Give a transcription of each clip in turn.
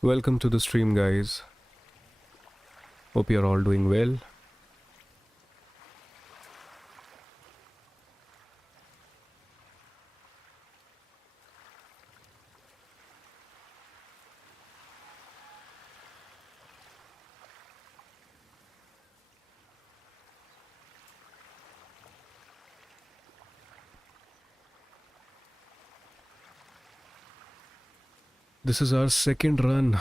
Welcome to the stream, guys. Hope you're all doing well. This is our second run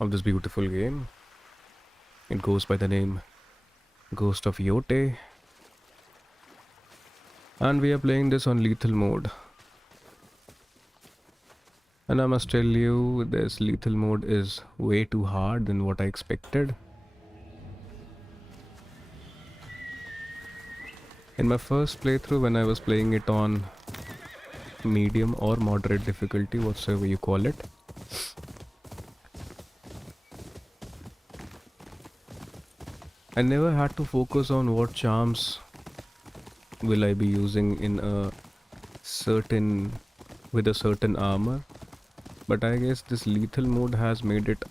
of this beautiful game. It goes by the name Ghost of Yotei. And we are playing this on lethal mode. And I must tell you, this lethal mode is way too hard than what I expected. In my first playthrough, when I was playing it on medium or moderate difficulty, whatsoever you call it, I never had to focus on what charms will I be using in a certain with a certain armor, but I guess this lethal mode has made it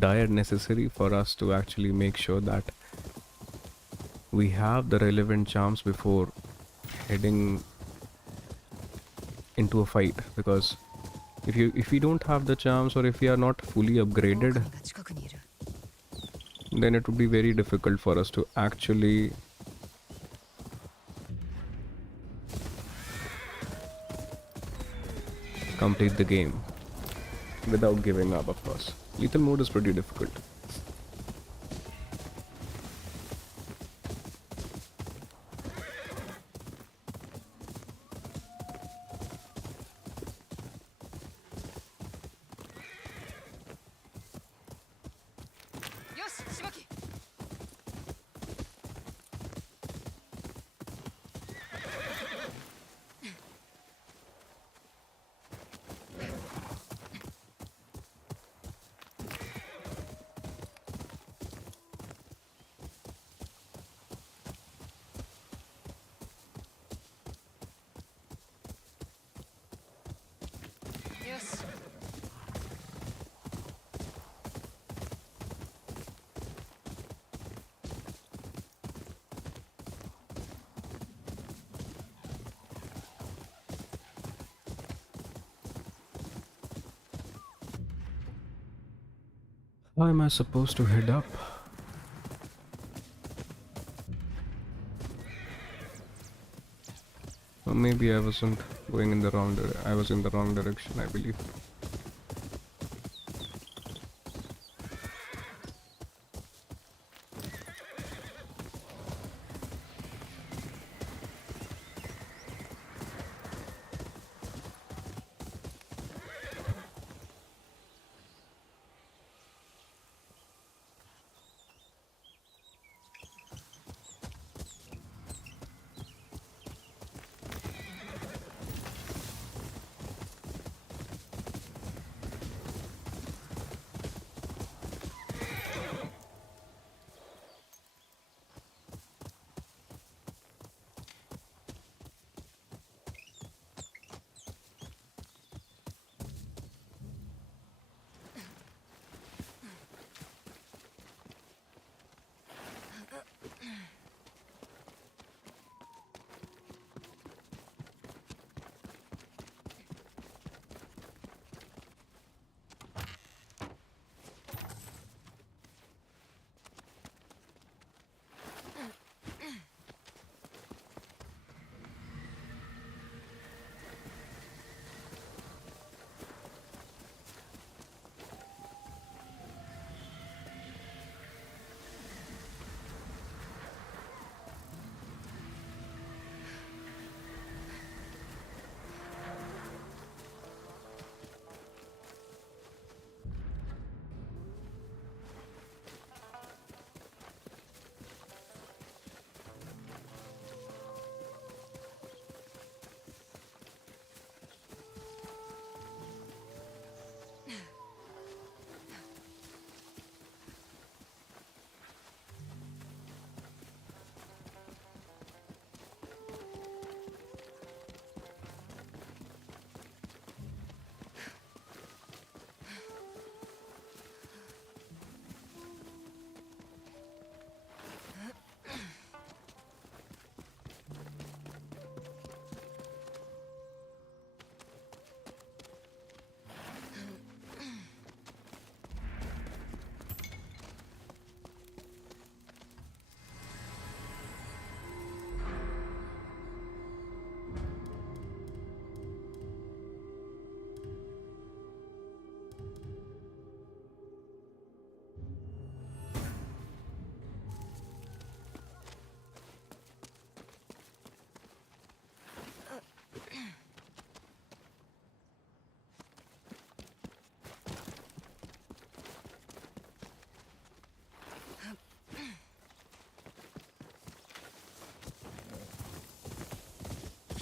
dire necessary for us to actually make sure that we have the relevant charms before heading into a fight, because if we don't have the charms, or if we are not fully upgraded, then it would be very difficult for us to actually complete the game without giving up, of course. Lethal mode is pretty difficult. How am I supposed to head up? Or maybe I wasn't going in the wrong direction. I was in the wrong direction, I believe.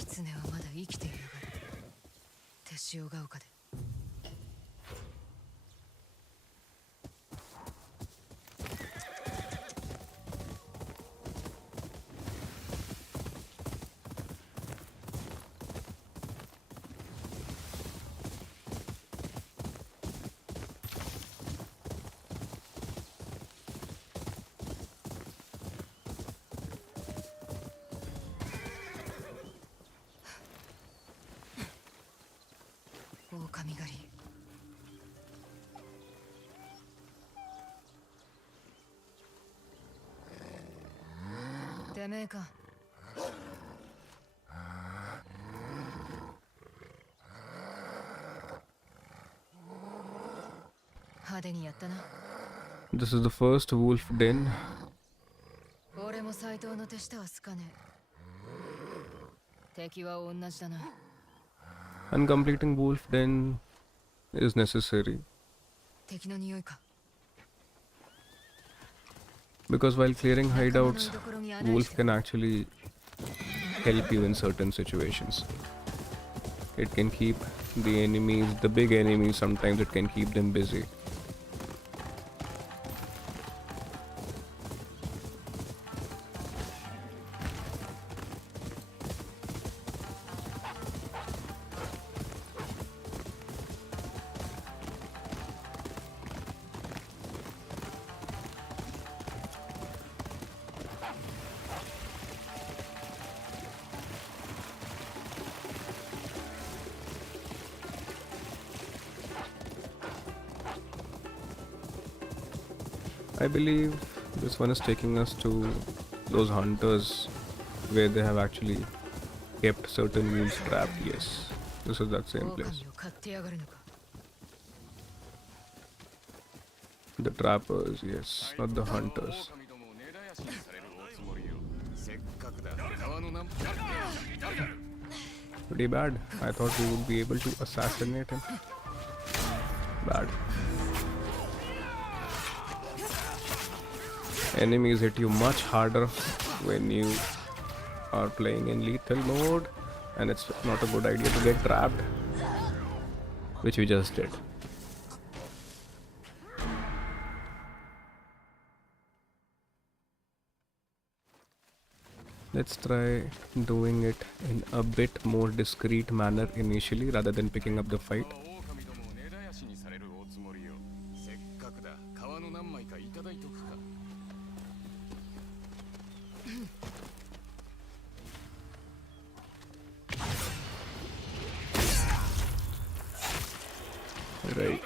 狐はまだ生きているが手塩が丘で狼狩りてめえか派手にやったな This is the first wolf den. 俺も斎藤の手下は好かねえ敵は同じだな And completing wolf den is necessary. 敵の匂いか Because while clearing hideouts, wolf can actually help you in certain situations. It can keep the enemies, the big enemies, sometimes it can keep them busy. I believe this one is taking us to those hunters where they have actually kept certain wolves trapped. Yes, this is that same place. The trappers, yes, not the hunters. Pretty bad. I thought we would be able to assassinate him. Bad. Enemies hit you much harder when you are playing in lethal mode, and it's not a good idea to get trapped, which we just did. Let's try doing it in a bit more discreet manner initially rather than picking up the fight. Right.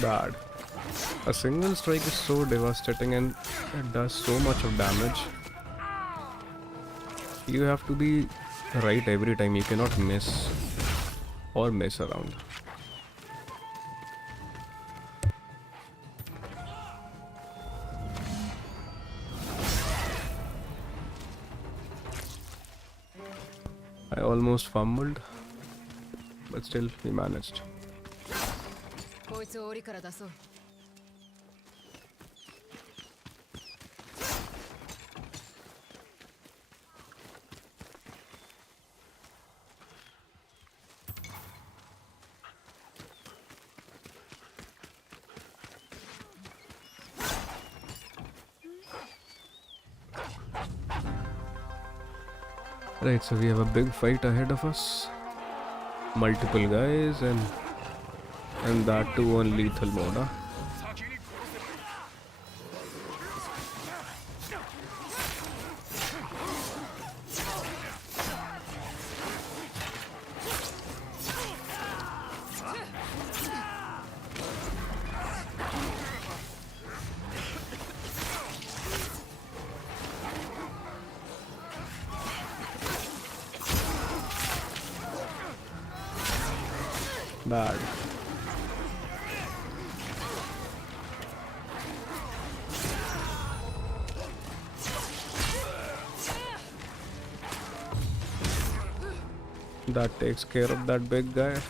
Bad. A single strike is so devastating and it does so much of damage. You have to be right every time. You cannot miss or mess around. I almost fumbled, but still we managed. Right, so we have a big fight ahead of us. Multiple guys and that too on lethal mode, huh? bad. That takes care of that big guy.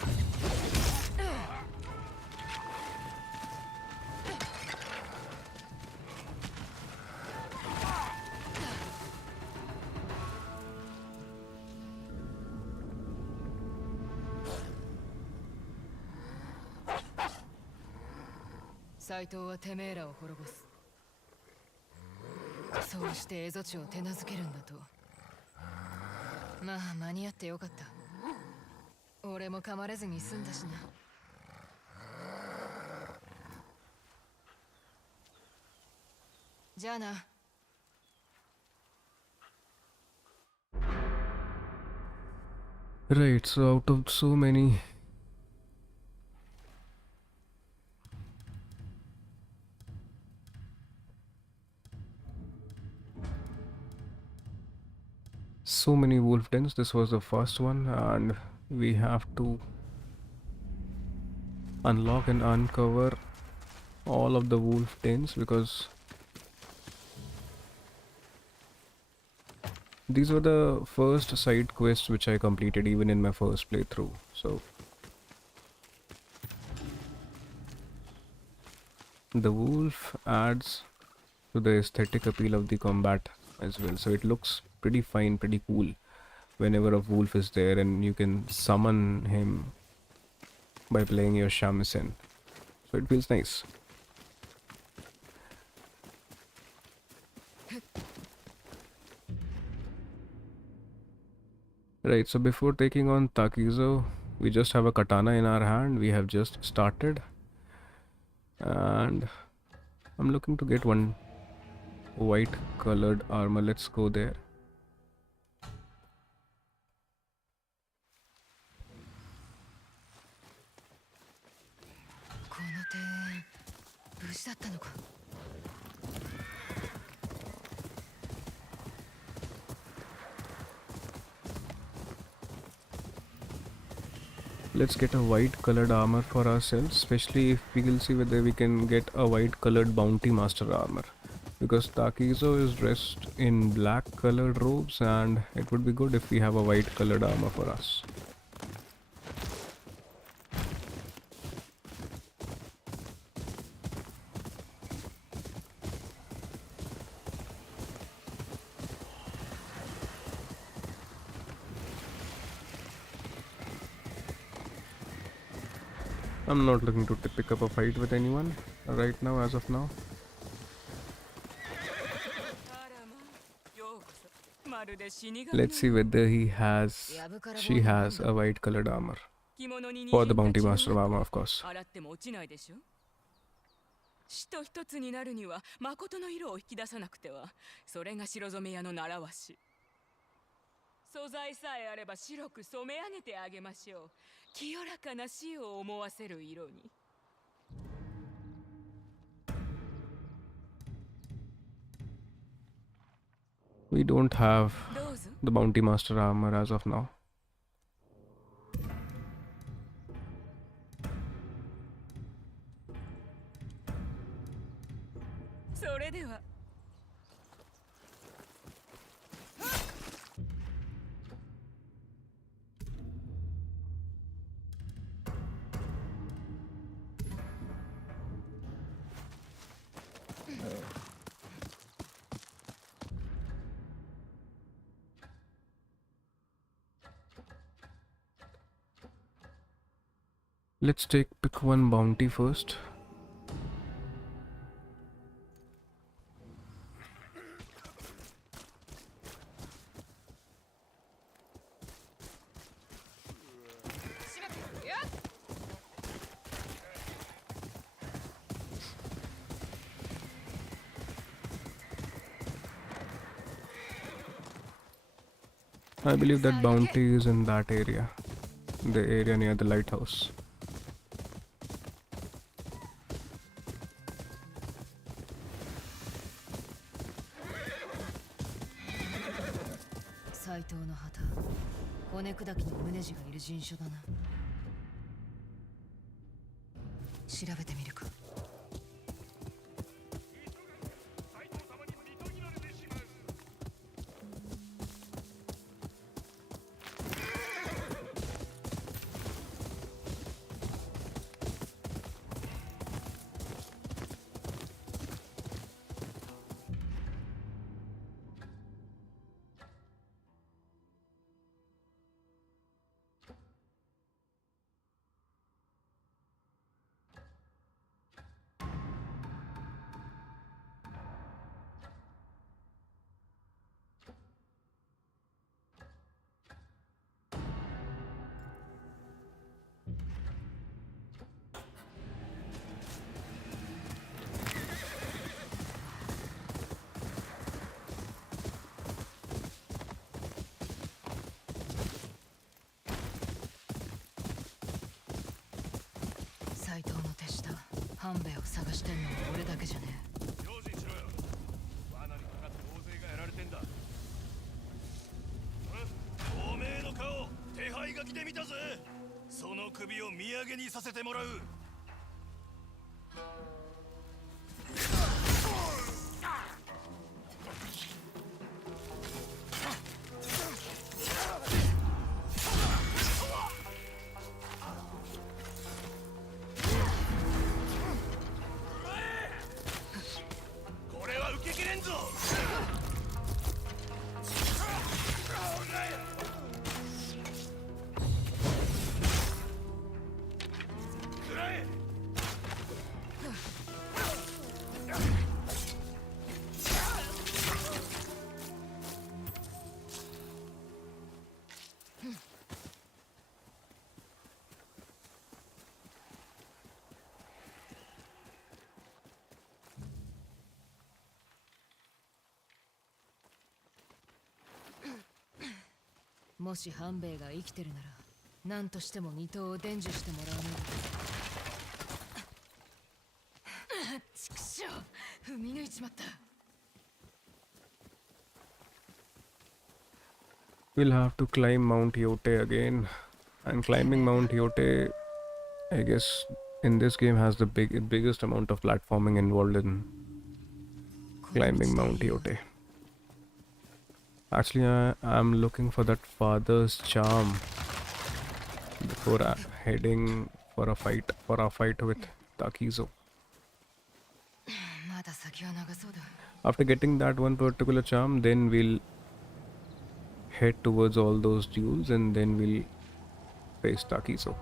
Saito はてめえらを滅ぼす。そうして蝦夷地を手なずけるんだと。まあ間に合ってよかった。俺も噛まれずに済んだしな。じゃあな。Right, so out of so many wolf dens, this was the first one, and we have to unlock and uncover all of the wolf dens because these were the first side quests which I completed even in my first playthrough. So the wolf adds to the aesthetic appeal of the combat as well, so it looks pretty fine, pretty cool whenever a wolf is there, and you can summon him by playing your shamisen, so it feels nice. Right, so before taking on Takizo, we just have a katana in our hand. We have just started, and I'm looking to get one white colored armor. Let's go there. Let's get a white colored armor for ourselves, especially if we will see whether we can get a white colored bounty master armor, because Takizo is dressed in black colored robes and it would be good if we have a white colored armor for us. I'm not looking to pick up a fight with anyone right now, as of now. Let's see whether she has a white colored armor. For the bounty master armor, of course. 死と一つになるには誠の色を引き出さなくては、それが白染め屋の習わし。素材さえあれば白く染め上げてあげましょう。清らかな死を思わせる色に。We don't have the bounty master armor as of now. Let's pick one bounty first. I believe that bounty is in that area, the area near the lighthouse. Saito の旗、骨砕きの宗次がいる陣所だな。調べてみるか。斎藤の手下半兵衛を探してんのは俺だけじゃねえ。用心しろよ。罠にかかって大勢がやられてんだ。おめえの顔手配書きで見たぜ。その首を土産にさせてもらう。これは受けきれんぞ。くらえ。もし半兵衛が生きてるなら何としても二頭を伝授してもらわないと。ちくしょう、踏み抜いちまった。We'll have to climb Mount Yotei again. And climbing Mount Yotei, I guess, in this game has the biggest amount of platforming involved in climbing Mount Yotei. Actually, I'm looking for that father's charm before heading for a fight with Takizo. まだ先は長そうだ。 After getting that one particular charm, then we'll head towards all those duels and then we'll face Takizo.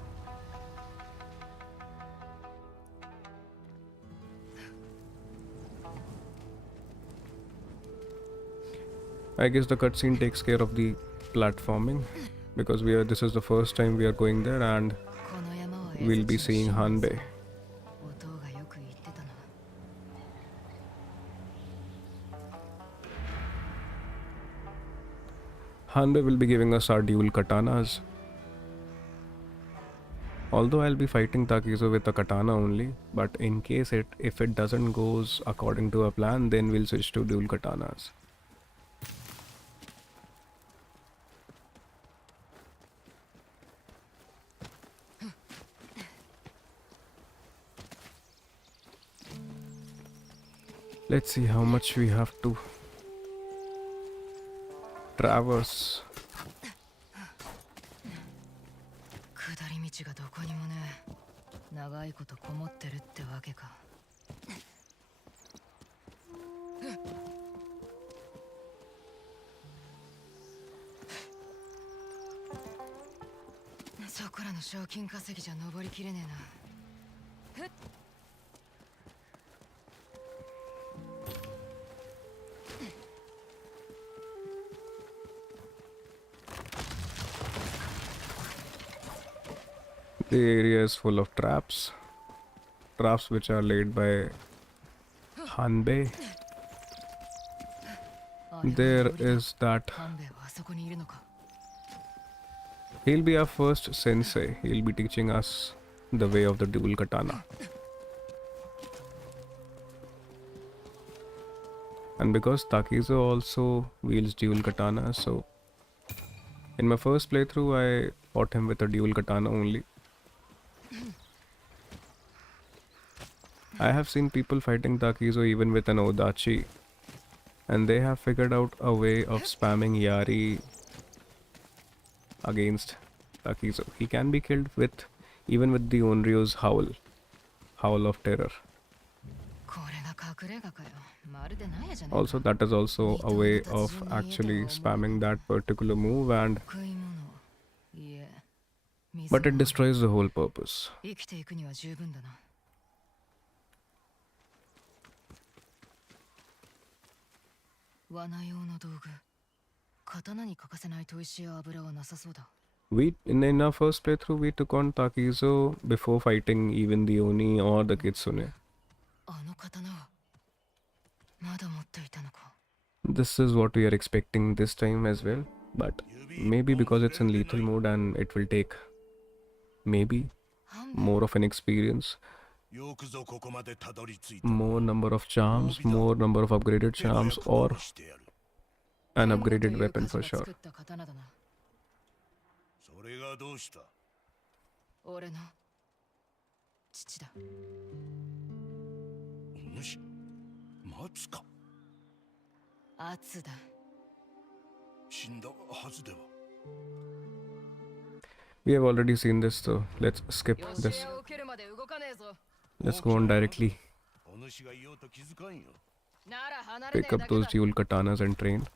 I guess the cutscene takes care of the platforming because this is the first time we are going there and この山は we'll be seeing Hanbei. 音がよく言ってたな。 Hanbei will be giving us our dual katanas. Although I'll be fighting Takizo with a katana only, but in case if it doesn't goes according to a plan, then we'll switch to dual katanas. Let's see how much we have to traverse. 下り道がどこにもねえ。長いことこもってるってわけか。そこらの賞金稼ぎじゃ登りきれねえな。The area is full of traps which are laid by Hanbei. There is that. 半兵衛はあそこにいるのか。 He'll be our first sensei. He'll be teaching us the way of the dual katana. And because Takizo also wields dual katana, so in my first playthrough I fought him with a dual katana only. I have seen people fighting Takizo even with an Odachi, and they have figured out a way of spamming Yari against Takizo. He can be killed with even with the Onryu's howl of terror. Also, that is also a way of actually spamming that particular move, and but it destroys the whole purpose. In our first playthrough, we took on Takizo before fighting even the Oni or the Kitsune. This is what we are expecting this time as well, but maybe because it's in lethal mode and it will take maybe more of an experience, more number of charms, more number of upgraded charms, or an upgraded weapon for sure. We have already seen this, so let's skip this. Let's go on directly. Pick up those dual katanas and train.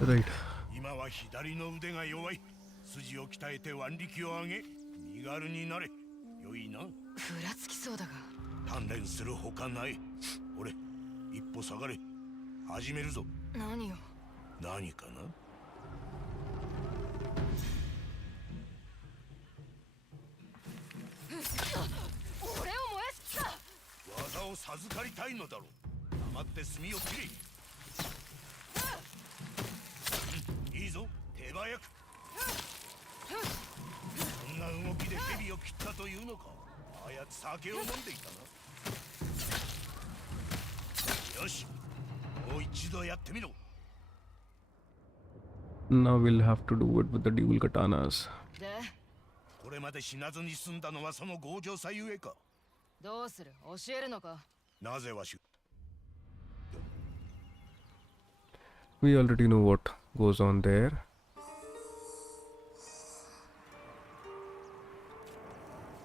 Right. Now we'll have to do it with the dual katanas. We already know what goes on there.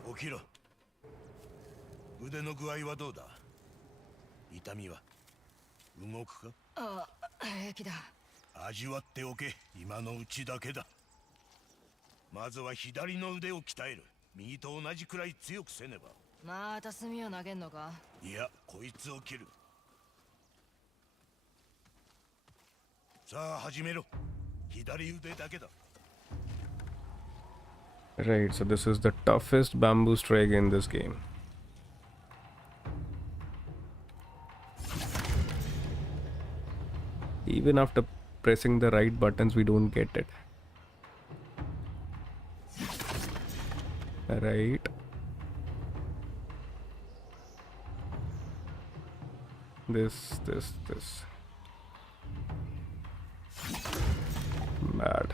Okira. 腕の具合はどうだ? 痛みは動くか? 平気だ。味わっておけ、今のうちだけだ。まずは左の腕を鍛える。右と同じくらい強くせねば。また炭を投げんのか? いや、こいつを切る。さあ始めろ。左腕だけだ。 Right, so this is the toughest bamboo strike in this game. Even after pressing the right buttons, we don't get it. Right. This. Bad.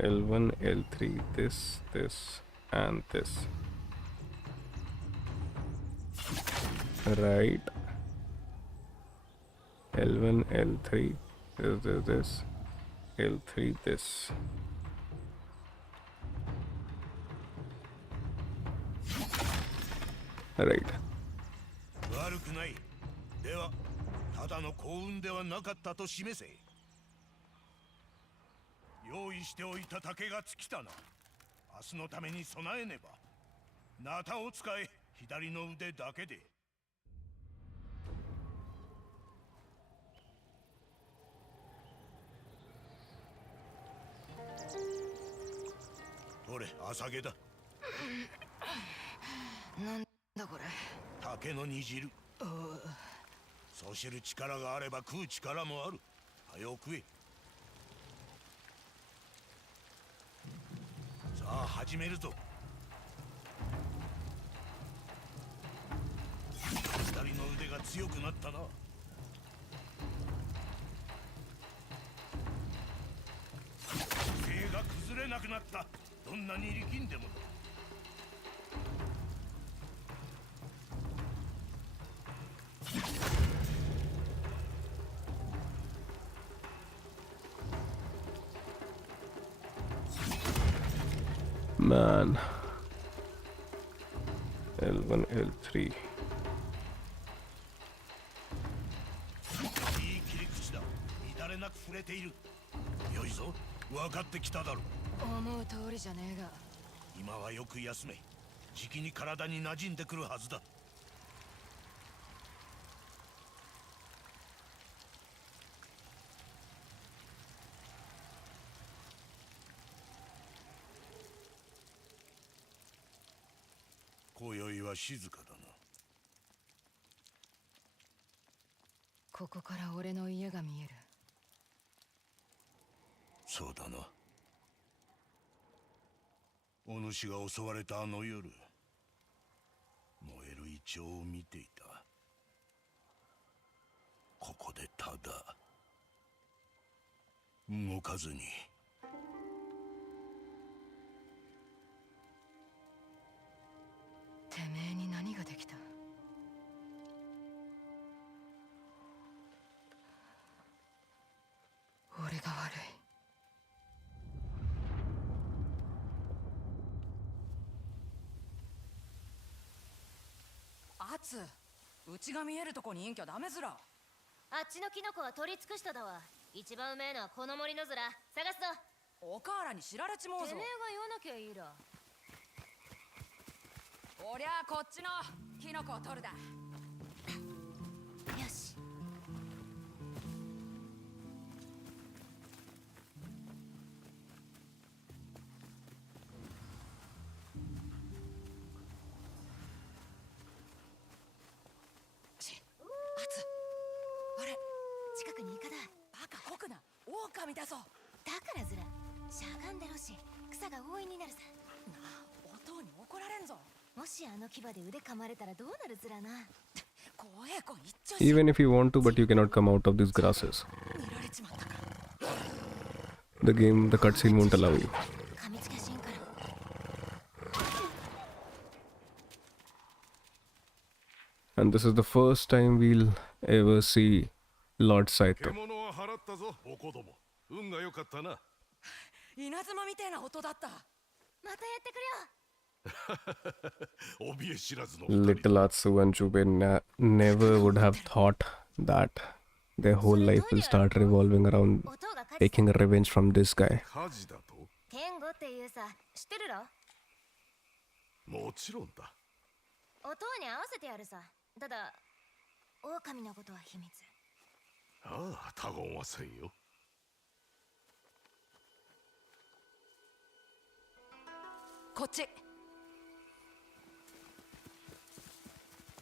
L1, L3, this, and this. Right. L1, L3, this, L3, this. Right. 悪くない。では、ただの幸運ではなかったと示せ。用意しておいた竹が尽きたな。明日のために備えねば。ナタを使え。左の腕だけで。ほれ、朝毛だ。なんだこれ。竹の煮汁。そう知る力があれば食う力もある。はよ食え。さあ始めるぞ。左の腕が強くなったな。姿勢が崩れなくなった。どんなに力んでもだ。Man. L1, L3. いい切り口だ。乱れなく触れている。よいぞ、分かってきただろう。思う通りじゃねえが。今はよく休め。じきに体に馴染んでくるはずだ。今宵は静かだな。ここから俺の家が見える。そうだな。お主が襲われたあの夜、燃えるイチョウを見ていた。ここでただ動かずに。てめえに何ができた？俺が悪い。アツ、うちが見えるとこにいんきゃダメずら。あっちのキノコは取り尽くしただわ。一番うめえのはこの森のずら。探すぞ。おかわらに知られちもうぞ。てめえが言わなきゃいいら。おりゃあこっちのキノコを取るだ。よし。アツ、あれ、近くにイカだ。バカこくな、狼だぞ。だからずら。しゃがんでろし、草が多いになるさ。なあ、おとうに怒られんぞ。もしあの牙で腕噛まれたらどうなるずらな。怖え子一丁し。 Even if you want to, but you cannot come out of these grasses. 見られちまったか。 The game, the cutscene won't allow you. 噛みつけしんから。And this is the first time we'll ever see Lord Saito. 獣は払ったぞ、お子供。運が良かったな。稲妻みてえな音だった。またやってくれよ。怯え知らずの Little Atsu and Jubei never would have thought that their whole life will start revolving around 音が火事。 taking revenge from this guy. 火事だと。ケンゴっていうさ、知ってるろ？もちろんだ。音に合わせてやるさ。ただ、狼のことは秘密。ああ、他言はせんよ。こっち。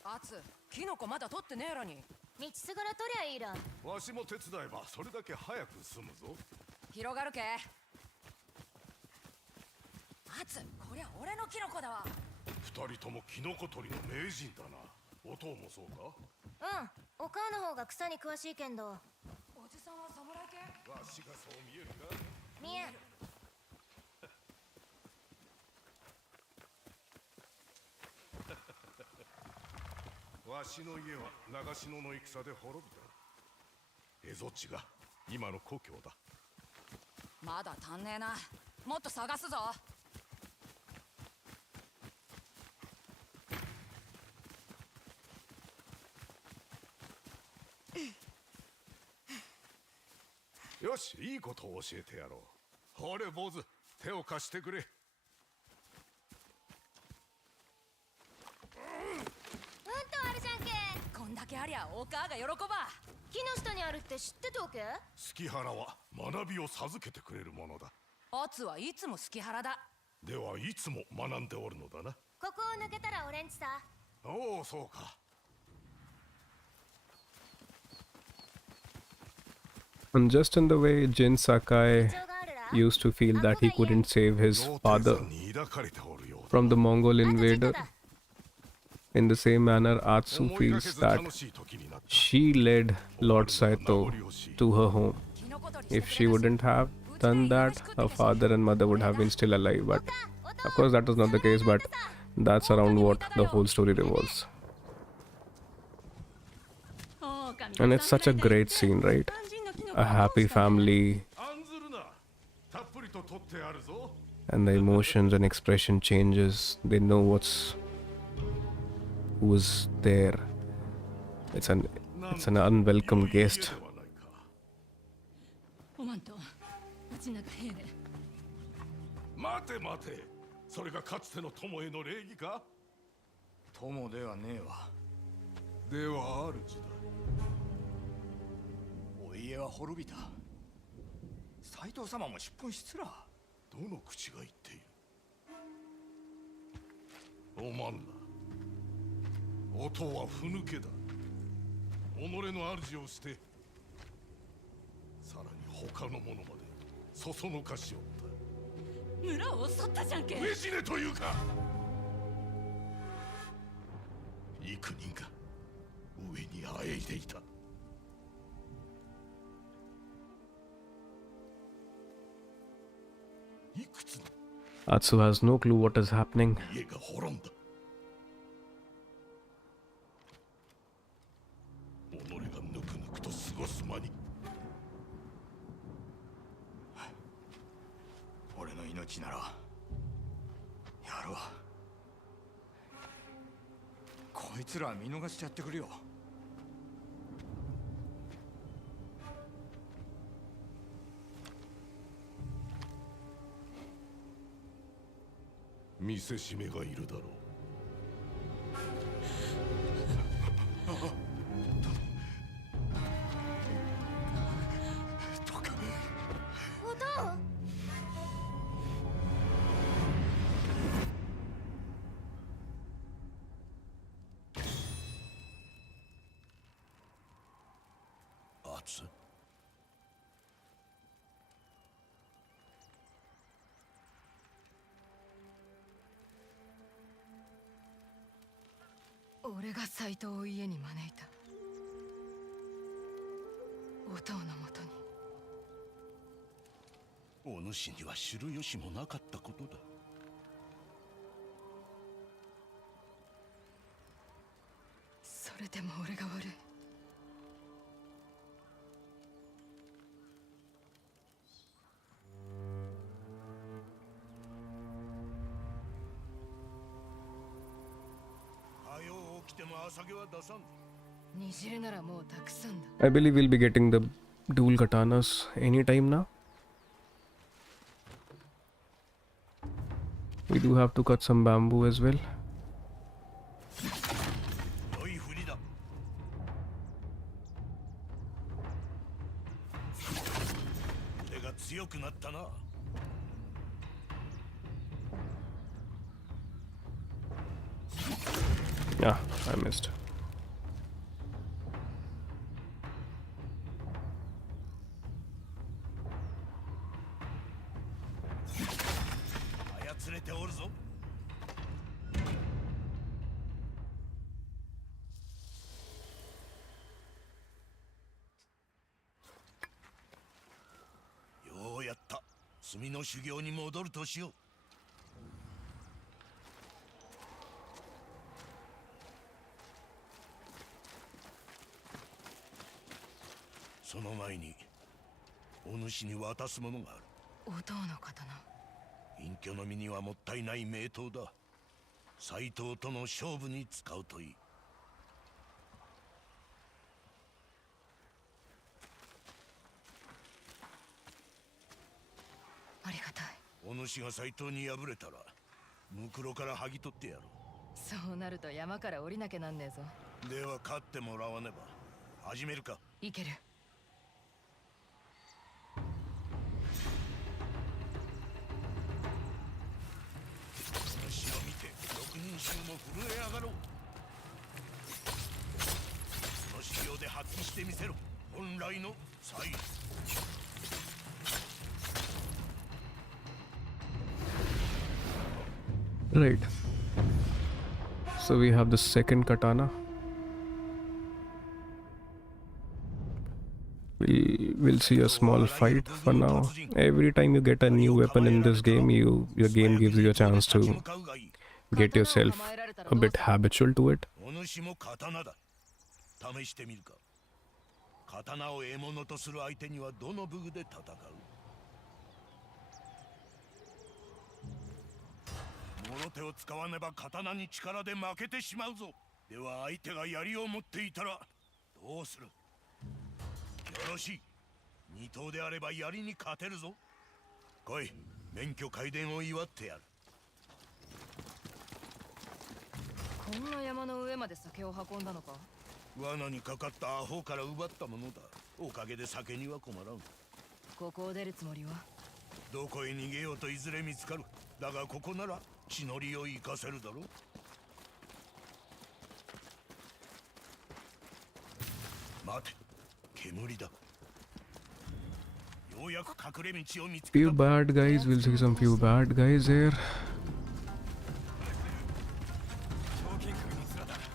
アツ、キノコまだ取ってねえらに。道すがら取りゃいいら。わしも手伝えばそれだけ早く済むぞ。広がるけ。アツ、こりゃ俺のキノコだわ。二人ともキノコ取りの名人だな。お父もそうか？うん、お母の方が草に詳しいけんど。おじさんは侍系？わしがそう見えるか？見える。わしの家は長篠の戦で滅びた。蝦夷地が今の故郷だ。まだ足んねえな。もっと探すぞ。よし、いいことを教えてやろう。ほれ坊主、手を貸してくれ。けありゃお母が喜ば。木の下にあるって知ってたわけ？月原は学びを授けてくれるものだ。アツはいつも好き腹だ。ではいつも学んでおるのだな。ここを抜けたら俺んちさ。おお、そうか。And just in the way Jin Sakai used to feel that he couldn't save his father に抱かれておるようだ。 from the Mongol invader, in the same manner Atsu 思いがけ feels ず that 楽しい時になった。 she led Lord Saito to her home. キノコ取り If she wouldn't have done that, her father and mother would have been still alive. But of course, that was not the case. But that's around what the whole story revolves. And it's such a great scene, right? A happy family, 案ずるな。たっぷりと取ってあるぞ。 and the emotions and expression changes. They know who's there. It's an unwelcome guest. ではないか。おまんとうちなかへで待て待て。それがかつての友への礼儀か。友ではねえわ。では主だ。お家は滅びた。斎藤様も出奔しつら。どの口が言っている。おまんら。音はふぬけだ。己の主を捨て、さらに他の者までそそのかしおった。村を襲ったじゃんけ。飢え死ねというか。幾人が上にあえいでいた。いくつの Atsu has no clue what is happening. 家が滅んだ。己がぬくぬくと過ごす間に。俺の命ならやるわ。こいつら見逃してやってくれよ。見せしめがいるだろう。どうか。音？アツ。俺が斎藤を家に招いた。音のもとに。お主には知る由もなかったことだ。それでも俺が悪い。はよう起きても朝毛は出さん。煮汁ならもうたくさんだ。 I believe we'll be getting the dual katanas anytime now. We do have to cut some bamboo as well. 良い振りだ。腕が強くなったな。Yeah, I missed. 操れておるぞ。ようやった。墨の修行に戻るとしよう。その前にお主に渡すものがある。音の刀。隠居の身にはもったいない名刀だ。斎藤との勝負に使うといい。ありがたい。お主が斎藤に敗れたらムクロから剥ぎ取ってやろう。そうなると山から降りなきゃなんねえぞ。では勝ってもらわねば。始めるか。いける。私を見て6人衆も震え上がろう。この仕様で発揮してみせろ。本来の才能。Right. So we have the second katana. We'll see a small fight for now. Every time you get a new weapon in this game, your game gives you a chance to get yourself a bit habitual to it. お主も刀だ。試してみるか。刀を獲物とする相手にはどの武具で戦う？物手を使わねば刀に力で負けてしまうぞ。では相手が槍を持っていたらどうする？よろしい。二刀であれば槍に勝てるぞ。来い、免許開伝を祝ってやる。こんな山の上まで酒を運んだのか。罠にかかったアホから奪ったものだ。おかげで酒には困らん。ここを出るつもりは。どこへ逃げようといずれ見つかる。だがここなら血のりを生かせるだろう。待て、煙だ。ようやく隠れ道を見つけた。 Few bad guys, we'll see some few bad guys here.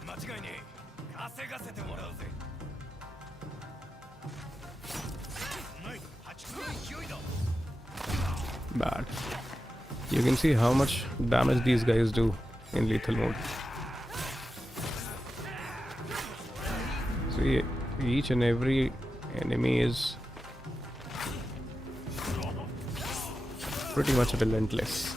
間違いねえ。稼がせてもらうぜ。Bad. You can see how much damage these guys do in lethal mode. See, each and every enemy is pretty much relentless.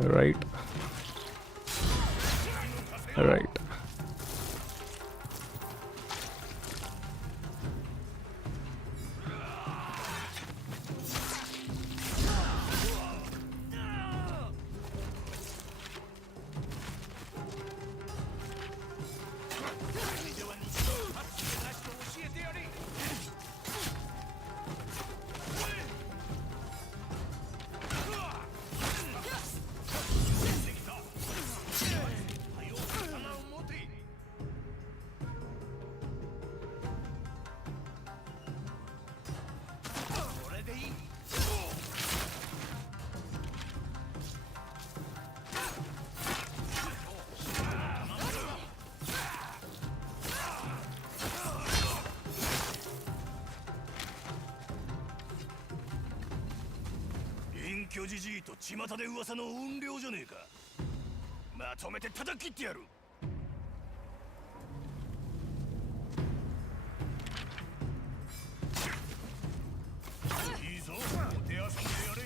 Alright. Alright.巨じじいと巷で噂の怨霊じゃねえか。まとめて叩き切ってやる。いいぞ、お手遊びでやれ。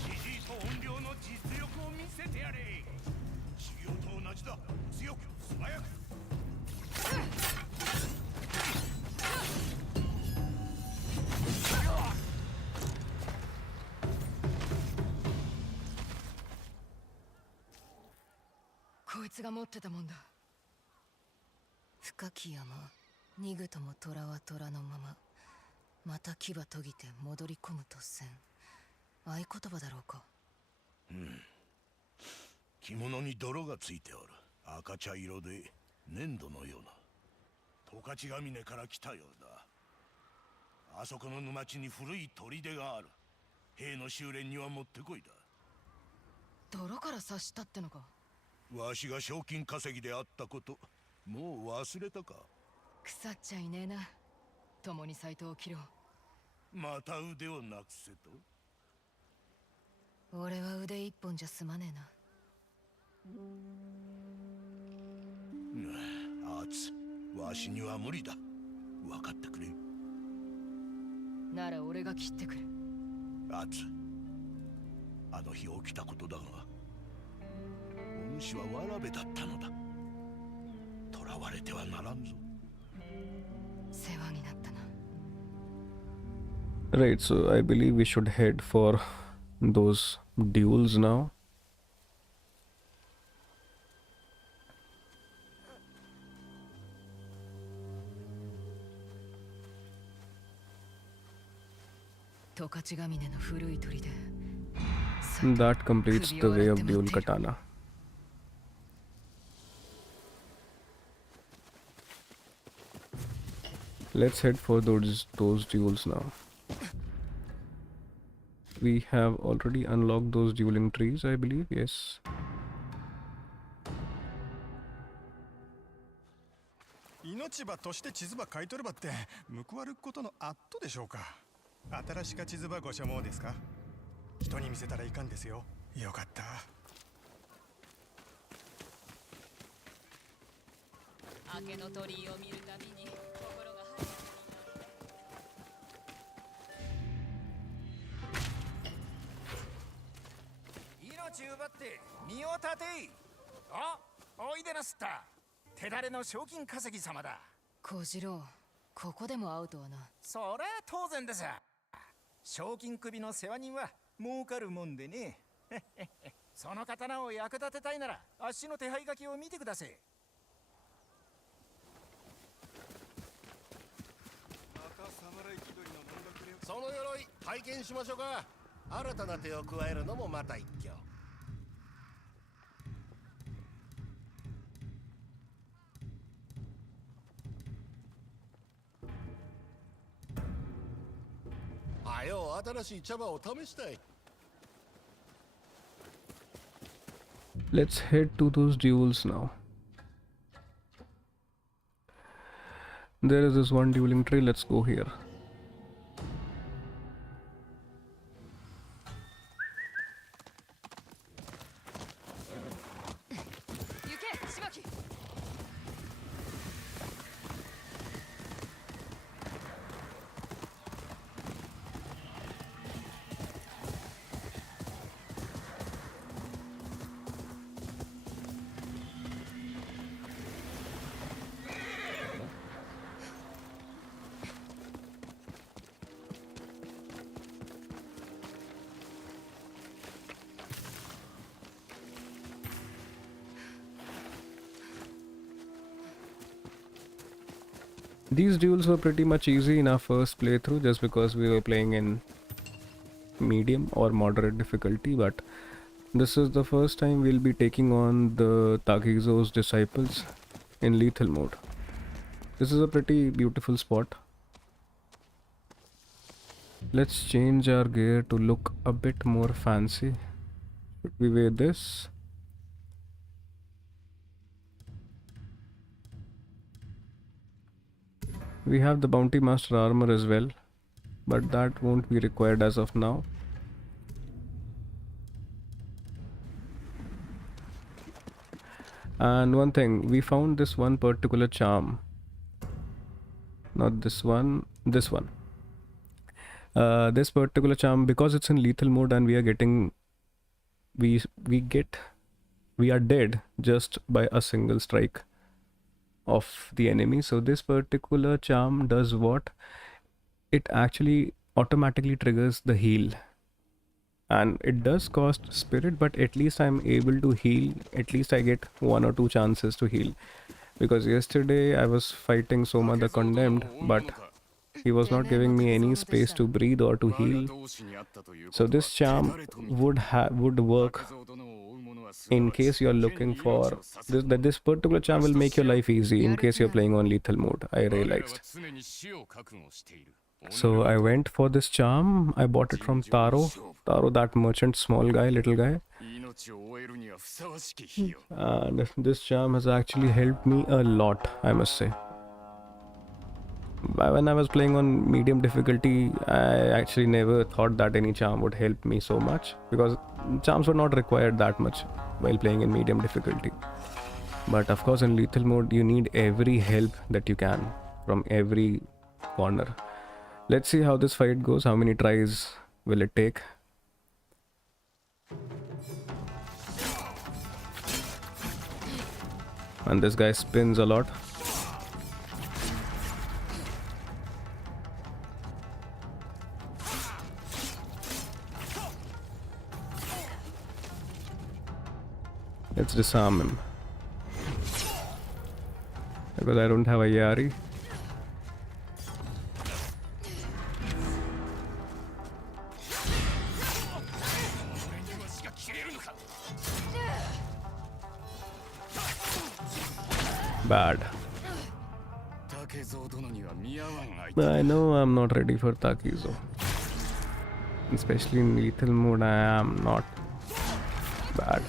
じじいと怨霊の実力を見せてやれ。修行と同じだ。強く素早く。こいつが持ってたもんだ。深き山、逃ぐとも虎は虎のまま、また牙研ぎて戻り込むとせん。合言葉だろうか。着物に泥がついておる。赤茶色で粘土のような。十勝ヶ峰から来たようだ。あそこの沼地に古い砦がある。兵の修練にはもってこいだ。泥から刺したってのか。わしが賞金稼ぎであったこと、もう忘れたか。腐っちゃいねえな。共にサイトを切ろう。また腕をなくせと。俺は腕一本じゃ済まねえな。あつ、わしには無理だ。分かってくれ。なら俺が切ってくる。アツ、あの日起きたことだが、お主はわらべだったのだ。囚われてはならんぞ。世話になったな。 Right, so I believe we should head for those duels now. That completes the way of dual katana. Let's head for those duels now. We have already unlocked those dueling trees, I believe. Yes. 命ばとして地図ば買い取ればって報わることのあっとでしょうか。新しか地図ばご所望ですか。人に見せたらいかんですよ。よかった。明けの鳥居を見るたびに心が晴れた。命奪って身を立てい。あ、おいでなすった。手だれの賞金稼ぎ様だ。小次郎、ここでも会うとはな。そりゃ当然です。賞金首の世話人は儲かるもんでね。その刀を役立てたいならあっしの手配書きを見てください。その鎧拝見しましょうか。新たな手を加えるのもまた一興。はよ新しい茶葉を試したい。 Let's head to those duels now. There is this one dueling tree. Let's go here. These duels were pretty much easy in our first playthrough just because we were playing in medium or moderate difficulty, but this is the first time we'll be taking on the Takizo's disciples in lethal mode. This is a pretty beautiful spot. Let's change our gear to look a bit more fancy. Should we wear this? We have the Bounty Master armor as well, but that won't be required as of now. And one thing, we found this one particular charm. Not this one, this one. This particular charm, because it's in lethal mode and we are getting, we are dead just by a single strike of the enemy. So this particular charm does what? It actually automatically triggers the heal, and it does cost spirit, but at least I'm able to heal. At least I get 1 or 2 chances to heal, because yesterday I was fighting Soma the Condemned, but he was not giving me any space to breathe or to heal. So this charm would work in case you're looking for this particular charm will make your life easy in case you're playing on lethal mode, I realized. So I went for this charm. I bought it from Taro, that merchant, small guy, little guy. And this charm has actually helped me a lot, I must say. When I was playing on medium difficulty, I actually never thought that any charm would help me so much, because charms were not required that much while playing in medium difficulty. But of course in lethal mode you need every help that you can from every corner. Let's see how this fight goes. How many tries will it take? And this guy spins a lot. Let's disarm him. Because I don't have a Yari. Bad. I know I'm not ready for Takizo. Especially in lethal mode, I am not. Bad.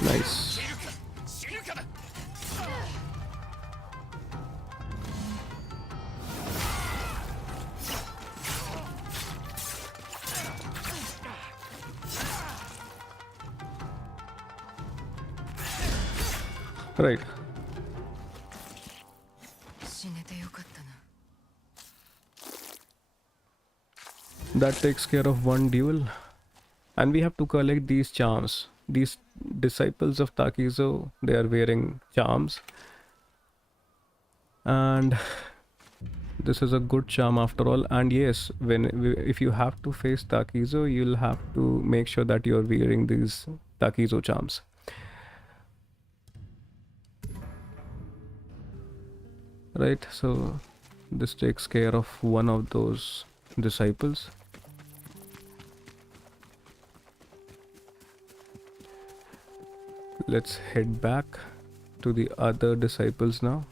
Nice. Right. That takes care of one duel. And we have to collect these charms. These disciples of Takizo, they are wearing charms. And this is a good charm after all. And yes, if you have to face Takizo, you'll have to make sure that you're wearing these Takizo charms. Right, so this takes care of one of those disciples. Let's head back to the other disciples now.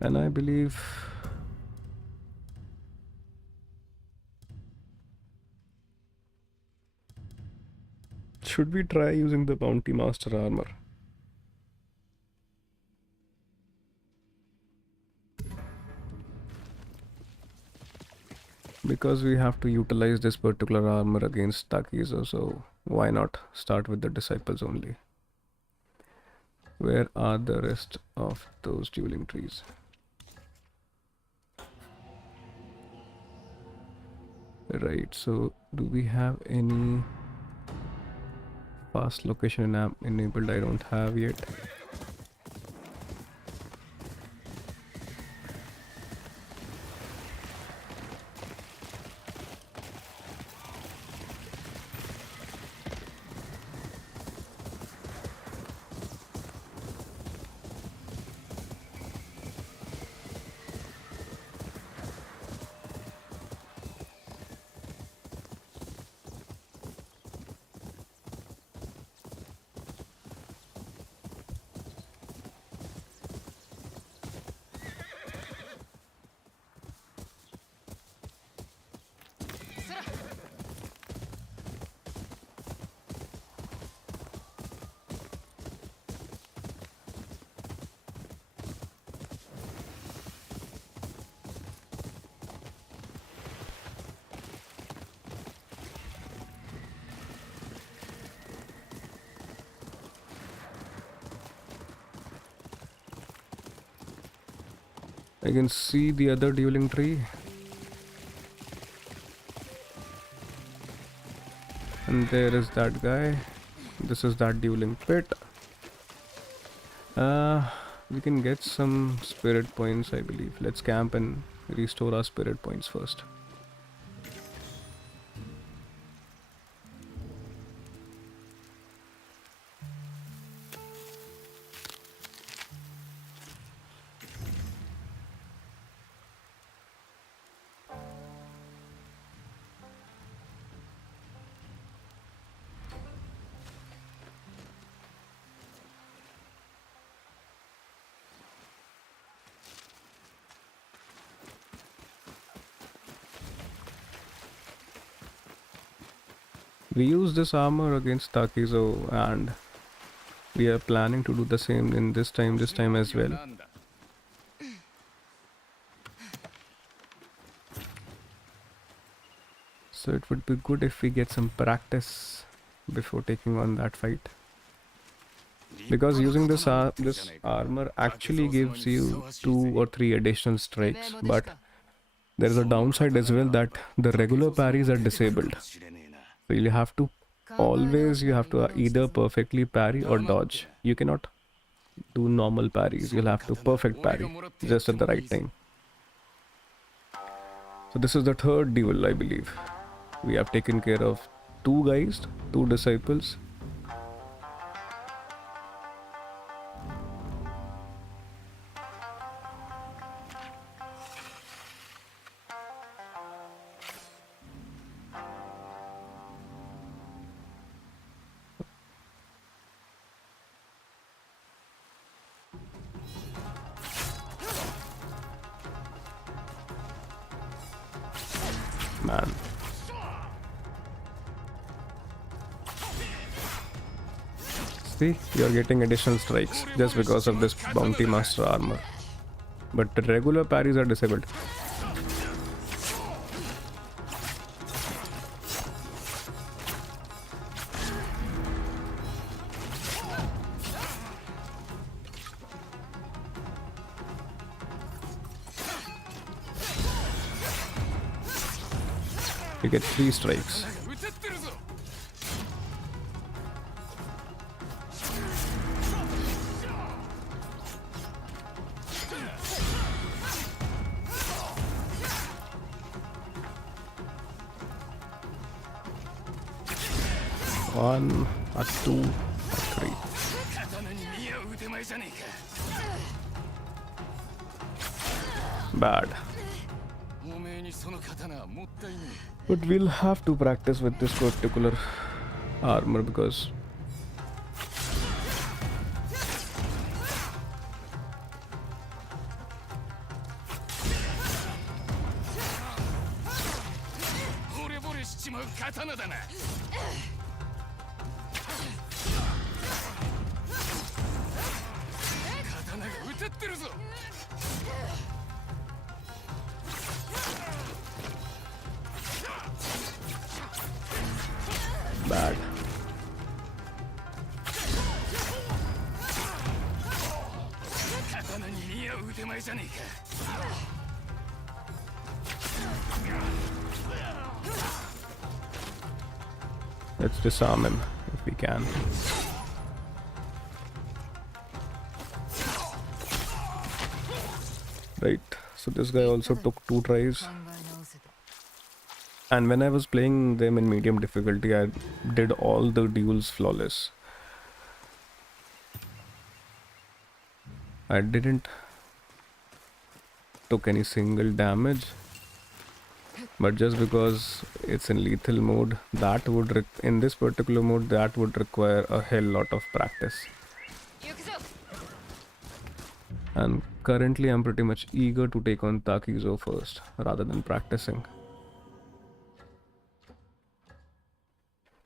And I believe should we try using the Bounty Master armor? Because we have to utilize this particular armor against Takizo, so why not start with the disciples only? Where are the rest of those dueling trees? Right, so do we have any fast location enabled? I don't have yet. I can see the other dueling tree. And there is that guy. This is that dueling pit. We can get some spirit points, I believe. Let's camp and restore our spirit points first. We use this armor against Takizo, and we are planning to do the same in this time as well. So it would be good if we get some practice before taking on that fight. Because using this armor actually gives you 2 or 3 additional strikes, but there is a downside as well, that the regular parries are disabled. So you have to either perfectly parry or dodge. You cannot do normal parries. You'll have to perfect parry just at the right time. So this is the third duel, I believe. We have taken care of 2 guys, 2 disciples. Man. See, you're getting additional strikes just because of this bounty master armor. But the regular parries are disabled. You get 3 strikes. One, or 2, or 3. Bad. But we'll have to practice with this particular armor because bad. Let's disarm him if we can. Right, so this guy also took 2 tries. And when I was playing them in medium difficulty, I did all the duels flawless. I didn't took any single damage, but just because it's in lethal mode, that would in this particular mode that would require a hell lot of practice. And currently I'm pretty much eager to take on Takizo first rather than practicing.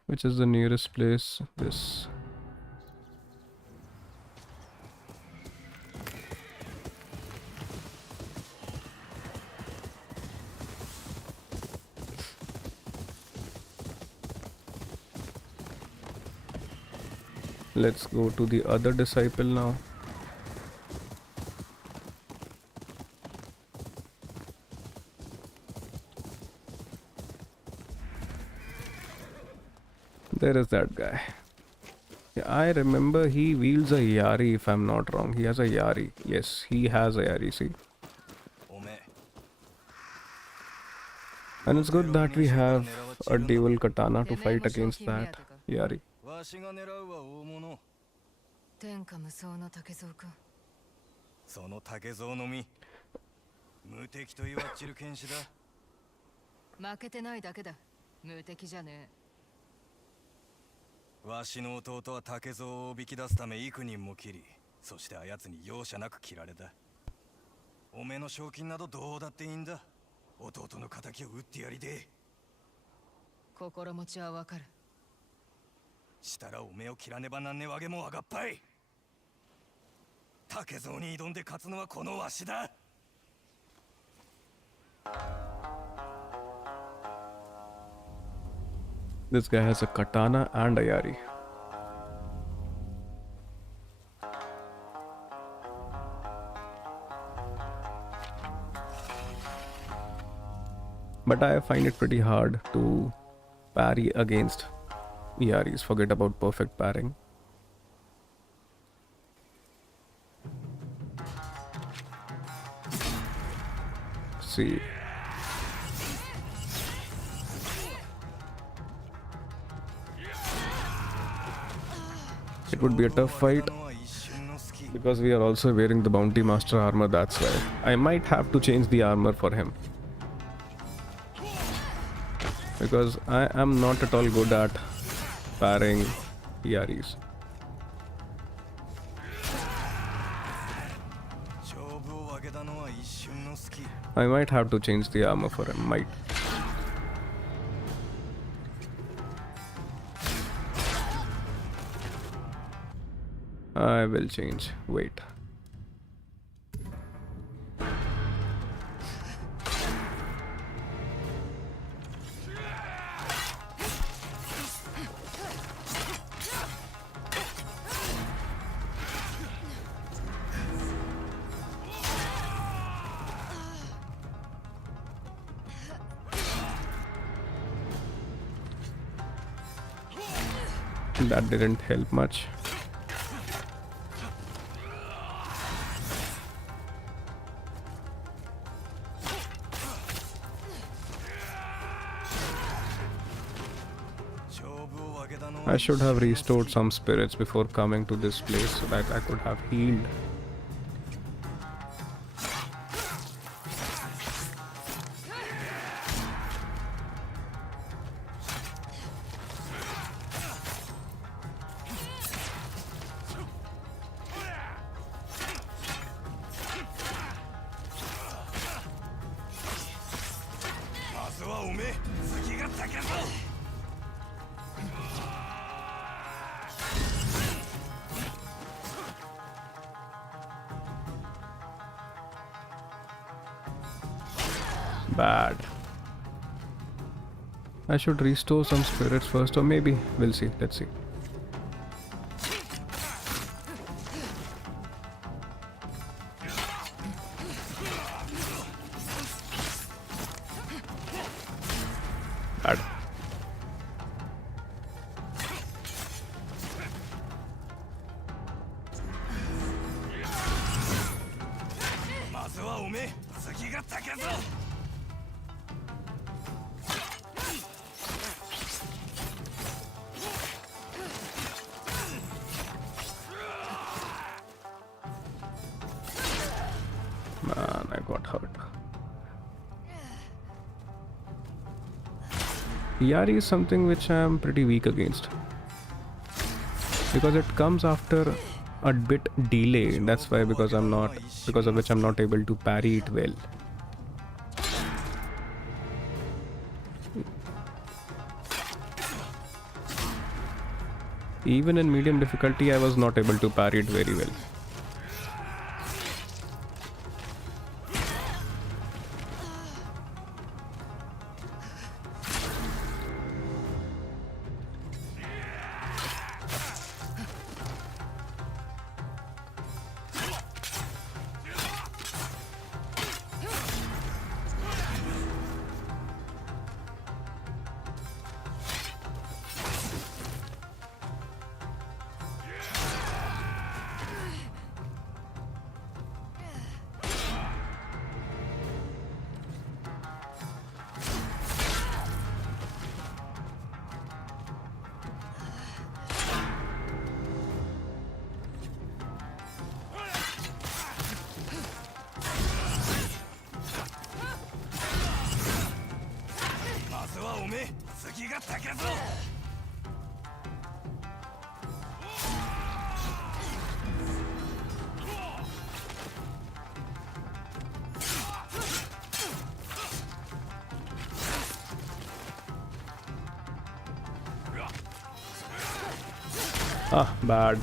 Which is the nearest place? This. Let's go to the other disciple now. There is that guy. Yeah, I remember he wields a Yari if I'm not wrong. He has a Yari. Yes, he has a Yari, see. And it's good that we have a dual katana to fight against that Yari. わしが狙うは大物。天下無双の竹蔵か。その竹蔵の実無敵と言わっちる剣士だ。負けてないだけだ。無敵じゃねわしの弟は竹蔵をおびき出すため幾人も切り、そしてあやつに容赦なく切られた。おめの賞金などどうだっていいんだ。弟の仇を撃ってやりで。心持ちはわかる。したらおめを切らねばなんねわげもわがっぱい。竹蔵に挑んで勝つのはこのわしだ。This guy has a katana and a Yari. But I find it pretty hard to parry against Yaris. Forget about perfect parrying. See. It would be a tough fight because we are also wearing the Bounty Master armor, that's why. I might have to change the armor for him. Because I am not at all good at parrying Yaris. I might have to change the armor for him, might. I will change. Wait. That didn't help much. I should have restored some spirits before coming to this place so that I could have healed. Bad. I should restore some spirits first, or maybe we'll see. Let's see. Bad. Man, I got hurt. Yari is something which I am pretty weak against because it comes after a bit delay. That's why, because of which I'm not able to parry it well. Even in medium difficulty, I was not able to parry it very well. 次が竹蔵。Ah, bad.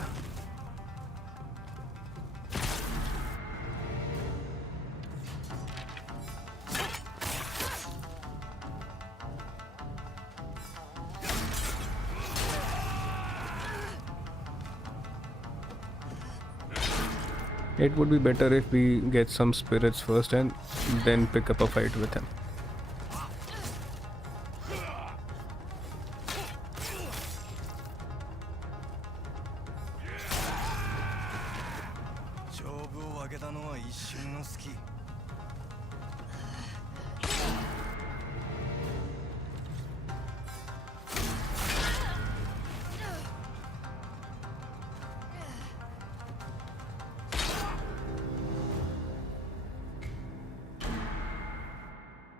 It would be better if we get some spirits first and then pick up a fight with him.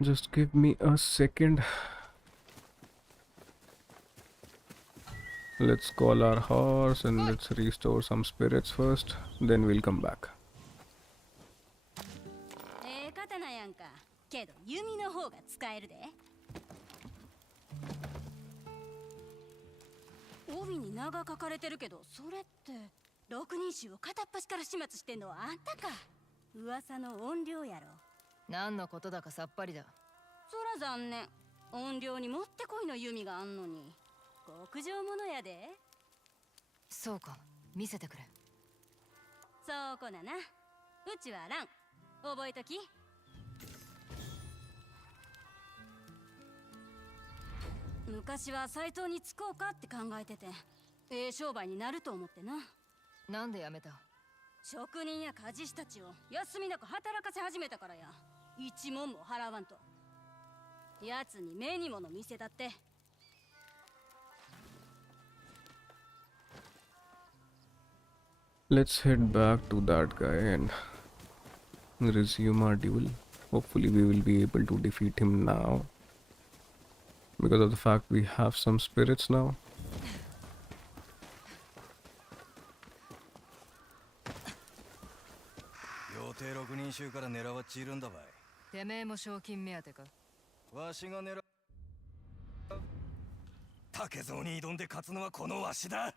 Just give me a second. Let's call our horse and let's restore some spirits first, then we'll come back. 刀やんか。けど弓の方が使えるで。帯に名が書かれてるけど、それって六人衆を片っ端から始末してんのはあんたか。噂の怨霊やろ。何のことだかさっぱりだ。そら残念。怨霊にもってこいの弓があんのに。極上物やで。そうか、見せてくれ。そうこなな。うちはラン。覚えとき。昔は斎藤につこうかって考えてて、商売になると思ってな。なんでやめた？職人や家事師たちを休みなく働かせ始めたからや。一文も払わんと。やつに目に物見せたって。Let's head back to that guy and resume our duel. Hopefully we will be able to defeat him now. Because of the fact we have some spirits now. Yotei 6人衆から狙わっちいるんだばい。てめえも賞金目当てか？わしが狙う。竹蔵に挑んで勝つのはこのわしだ。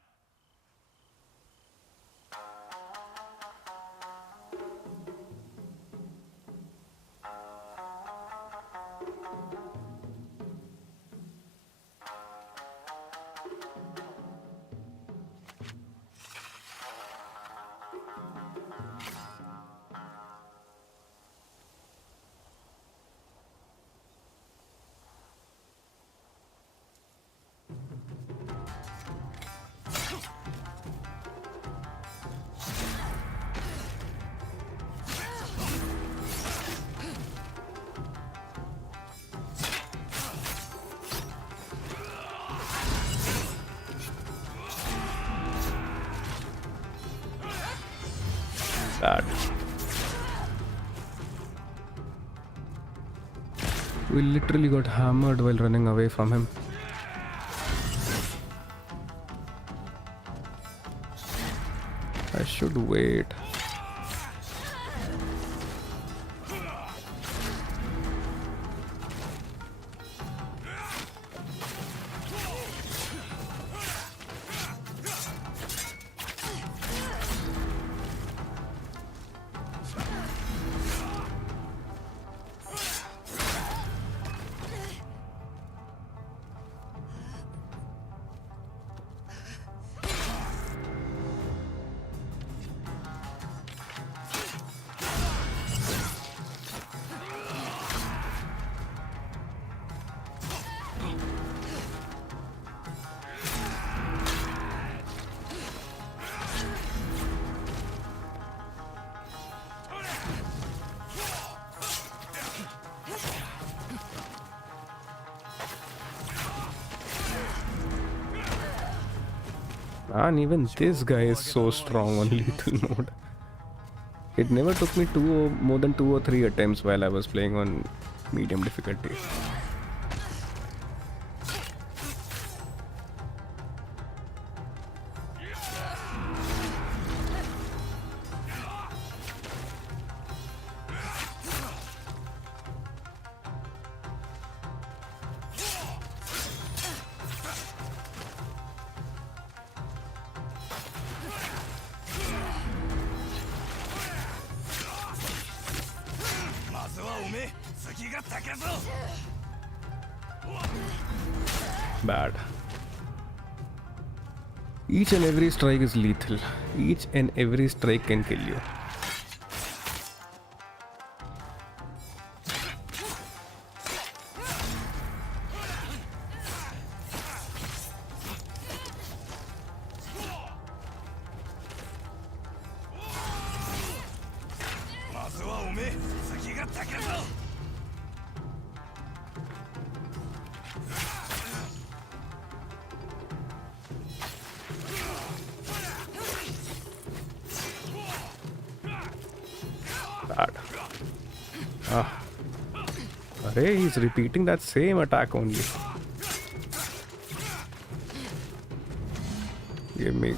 Bad. We literally got hammered while running away from him. I should wait. And even this guy is so strong on lethal mode. It never took me more than 2 or 3 attempts while I was playing on medium difficulty. Bad. Each and every strike is lethal. Each and every strike can kill you. Bad. Arey, he's repeating that same attack only. Give me.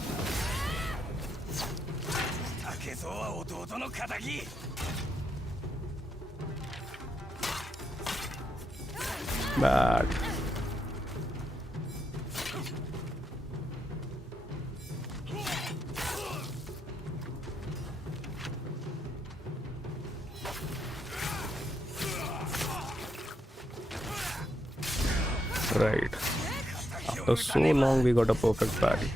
Bad. Right. After so long, we got a perfect parry.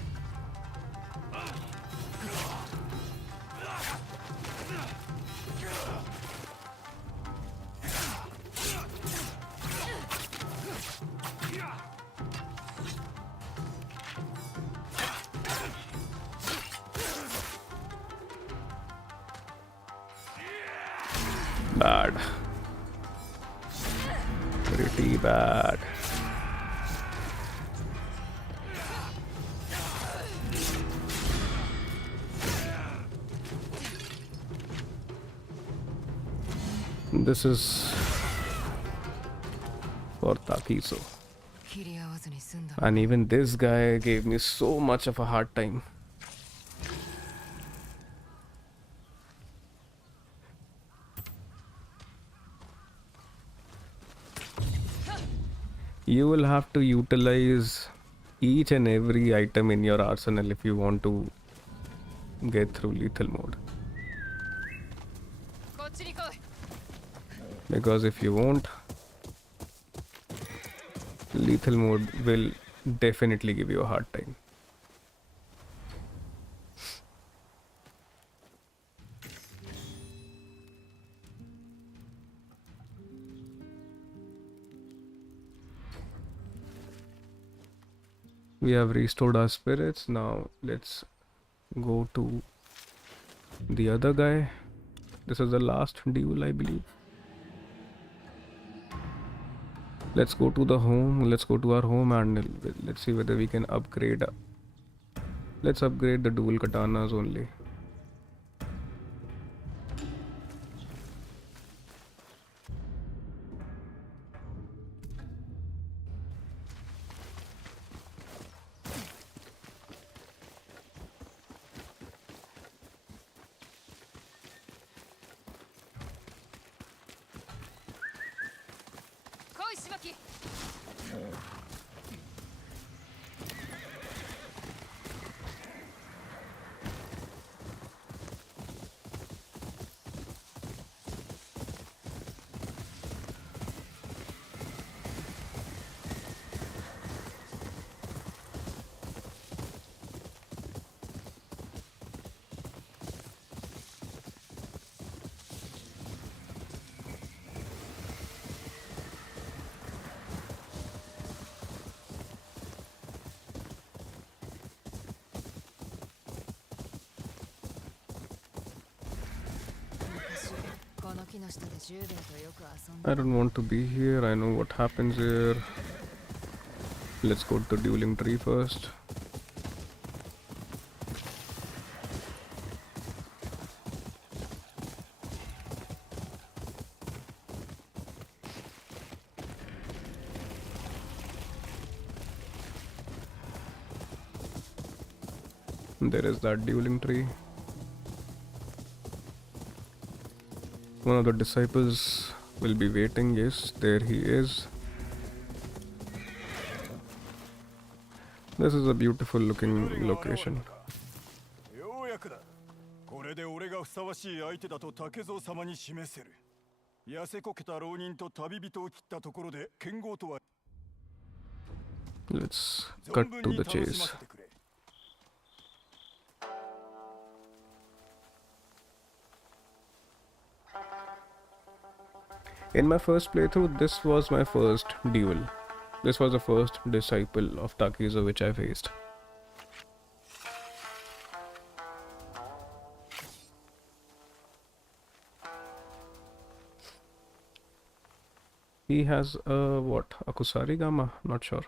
Bad. Pretty bad. This is for Takiso. And even this guy gave me so much of a hard time. You will have to utilize each and every item in your arsenal if you want to get through lethal mode. Because if you won't, lethal mode will definitely give you a hard time. We have restored our spirits. Now let's go to the other guy. This is the last duel, I believe. Let's go to the home. Let's go to our home and let's see whether we can upgrade. Let's upgrade the dual katanas only. I don't want to be here. I know what happens here. Let's go to the dueling tree first. There is that dueling tree. One of the disciples will be waiting. Yes, there he is. This is a beautiful looking location. これで俺がふさわしい相手だと竹蔵様に示せる。痩せこけた浪人と旅人を切ったところで剣豪とは Let's cut to the chase. In my first playthrough, this was my first duel. This was the first disciple of Takizo which I faced. He has a what? A Kusarigama? Not sure.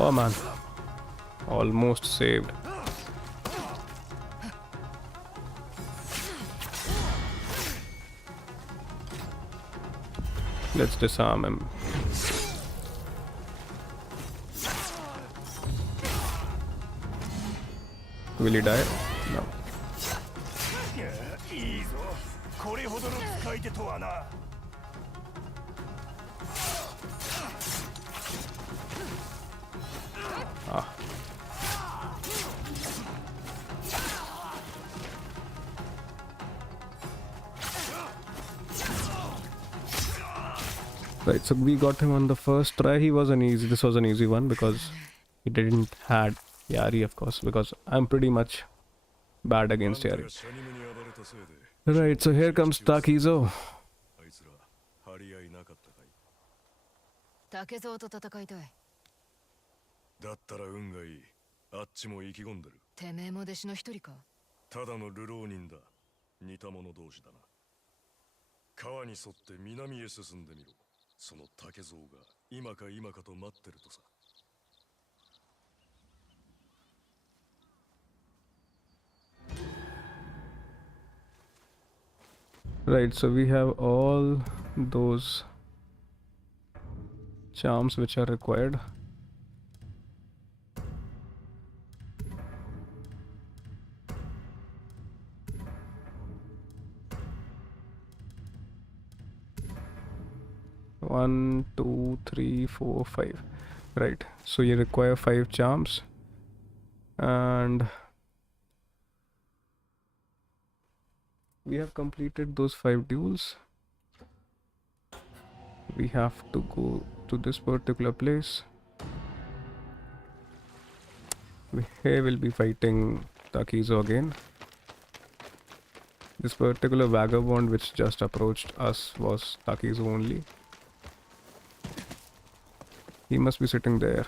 Oh man, almost saved. Let's disarm him. Will he die? No. Ah. Right, so we got him on the first try. This was an easy one because he didn't had Yari, of course, because I'm pretty much bad against Yari. Right, so here comes Takizo. 竹蔵と戦いたい。だったら運がいい。あっちも意気込んでる。てめえも弟子の一人か。ただの流浪人だ。似た者同士だな。川に沿って南へ進んでみろ。その竹蔵が今か今かと待ってるとさ。Right, so we have all those charms which are required. One, two, three, four, 5. Right, so you require 5 charms, and we have completed those 5 duels. We have to go to this particular place. Here we'll be fighting Takizo again. This particular vagabond which just approached us was Takizo only. He must be sitting there,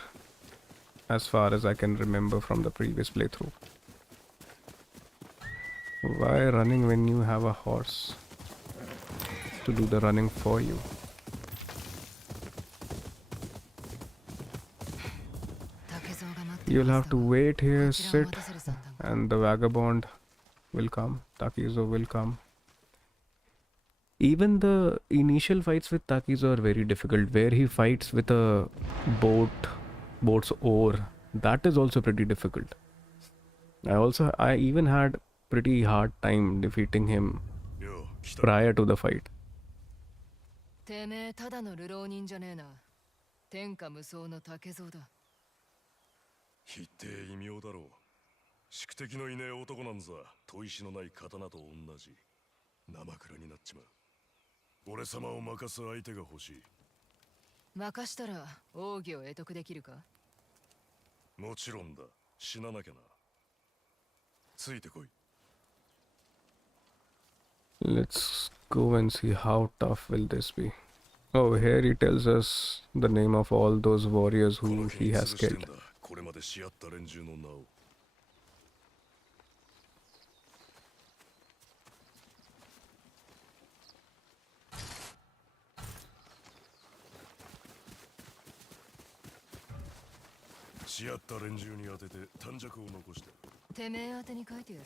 as far as I can remember from the previous playthrough. Why running when you have a horse to do the running for you? You'll have to wait here, sit, and the vagabond will come. Takizo will come. Even the initial fights with Takizo are very difficult, where he fights with a boat's oar. That is also pretty difficult. I even had pretty hard time defeating him prior to the fight. てめえただの流浪人じゃねえな。天下無双の竹蔵だ。筆定異名だろう。宿敵のいねえ男なんざ、砥石のない刀と同じ。生倉になっちまう。俺様を任す相手が欲しい。任したら奥義を得得できるか？もちろんだ。死ななきゃな。ついてこい。Let's go and see how tough will this be. Oh, here he tells us the name of all those warriors who he has killed. これまでし合った連中の名を。し合った連中に当てて短冊を残して。てめえ宛てに書いてやる。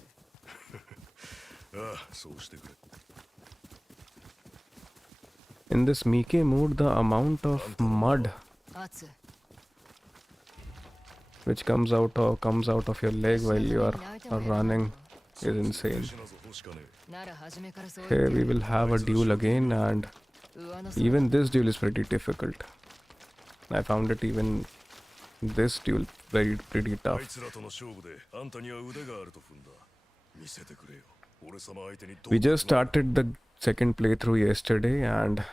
ああ、そうしてくれ。In this Mike mode, the amount of mud which comes out of your leg while you are running is insane. Okay, we will have a duel again, and even this duel is pretty difficult. I found it even this duel pretty tough. We just started the second playthrough yesterday, and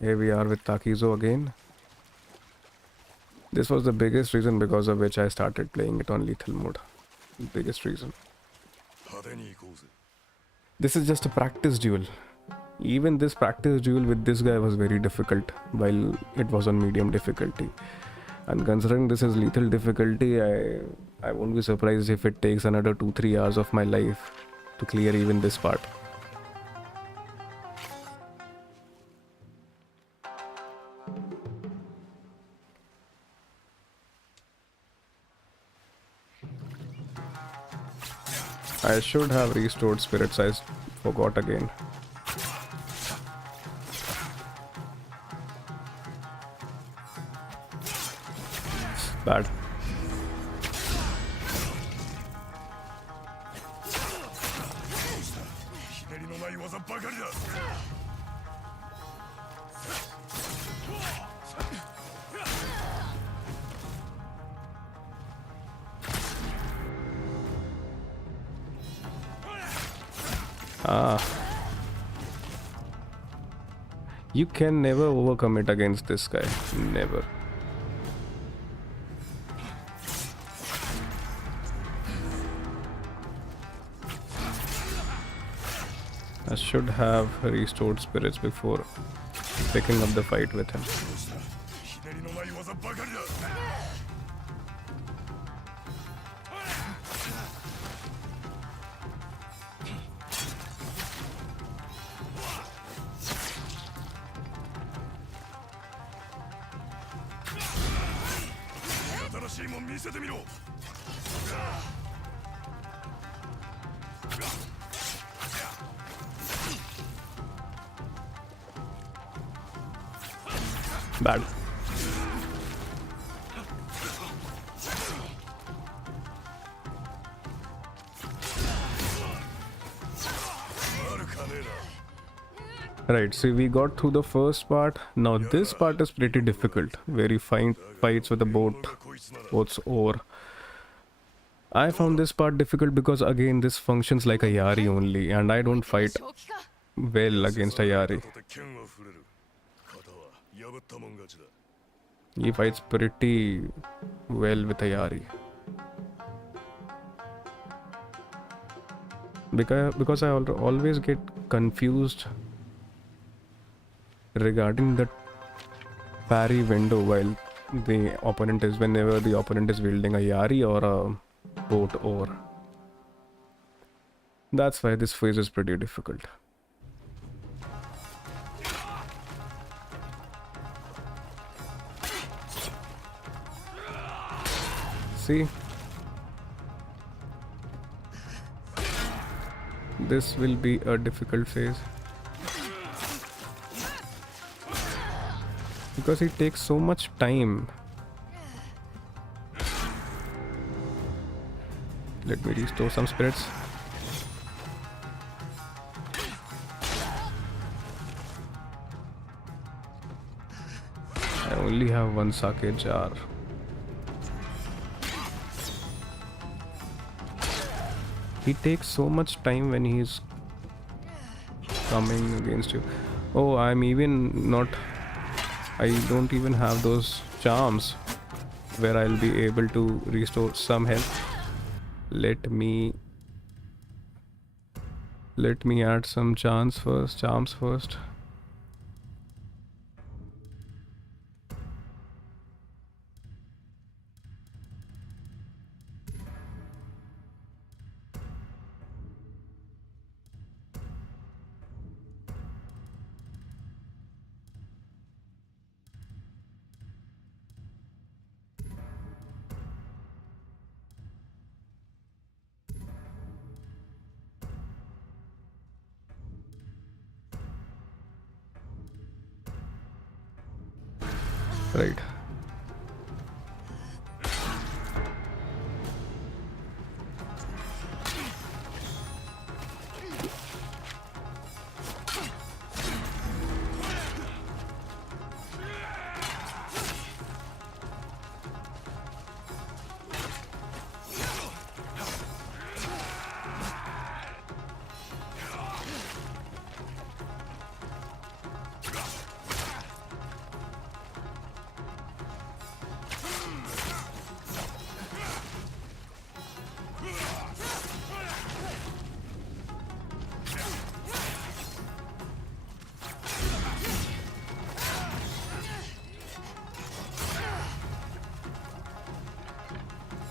here we are with Takizo again. This was the biggest reason because of which I started playing it on lethal mode. Biggest reason. This is just a practice duel. Even this practice duel with this guy was very difficult while it was on medium difficulty. And considering this is lethal difficulty, I won't be surprised if it takes another 2-3 hours of my life to clear even this part. I should have restored spirits, I forgot again. Bad. You can never overcome it against this guy. Never. I should have restored spirits before picking up the fight with him. Bad. Right, so we got through the first part. Now this part is pretty difficult. Very fine fights with the boat's oar. I found this part difficult because again this functions like a Yari only, and I don't fight well against a Yari. He fights pretty well with a Yari. Because I always get confused regarding the parry window while whenever the opponent is wielding a Yari or a boat oar. That's why this phase is pretty difficult. See? This will be a difficult phase. Because it takes so much time. Let me restore some spirits. I only have one sake jar. He takes so much time when he's coming against you. Oh, I don't even have those charms where I'll be able to restore some health. Let me add some charms first. Right.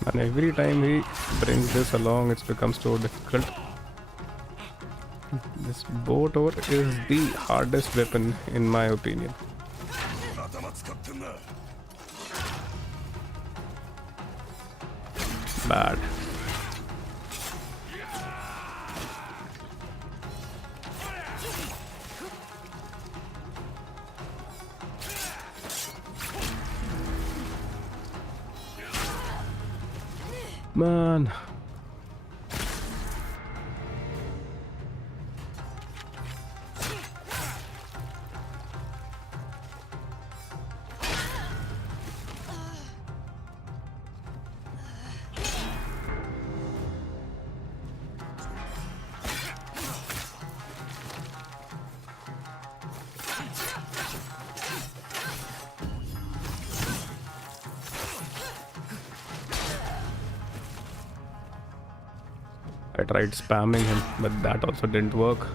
And every time he brings this along, it becomes so difficult. This bow tower is the hardest weapon in my opinion. Bad. Man. I tried spamming him, but that also didn't work.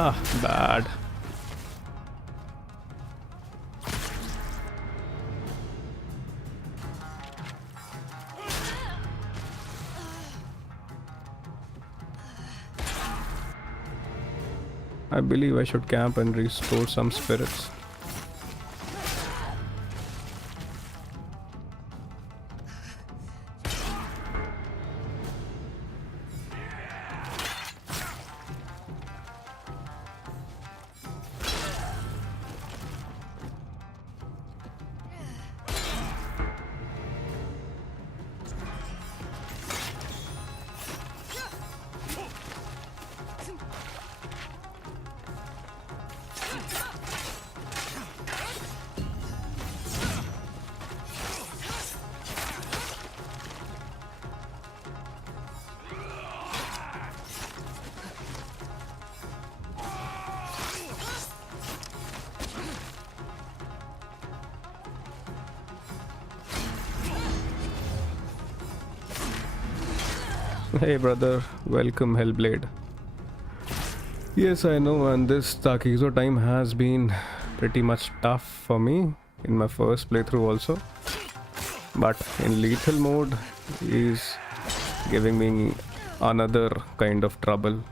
Ah, bad. I believe I should camp and restore some spirits. Hey brother, welcome Hellblade. Yes, I know, and this Takizo time has been pretty much tough for me in my first playthrough also. But in lethal mode, he's giving me another kind of trouble.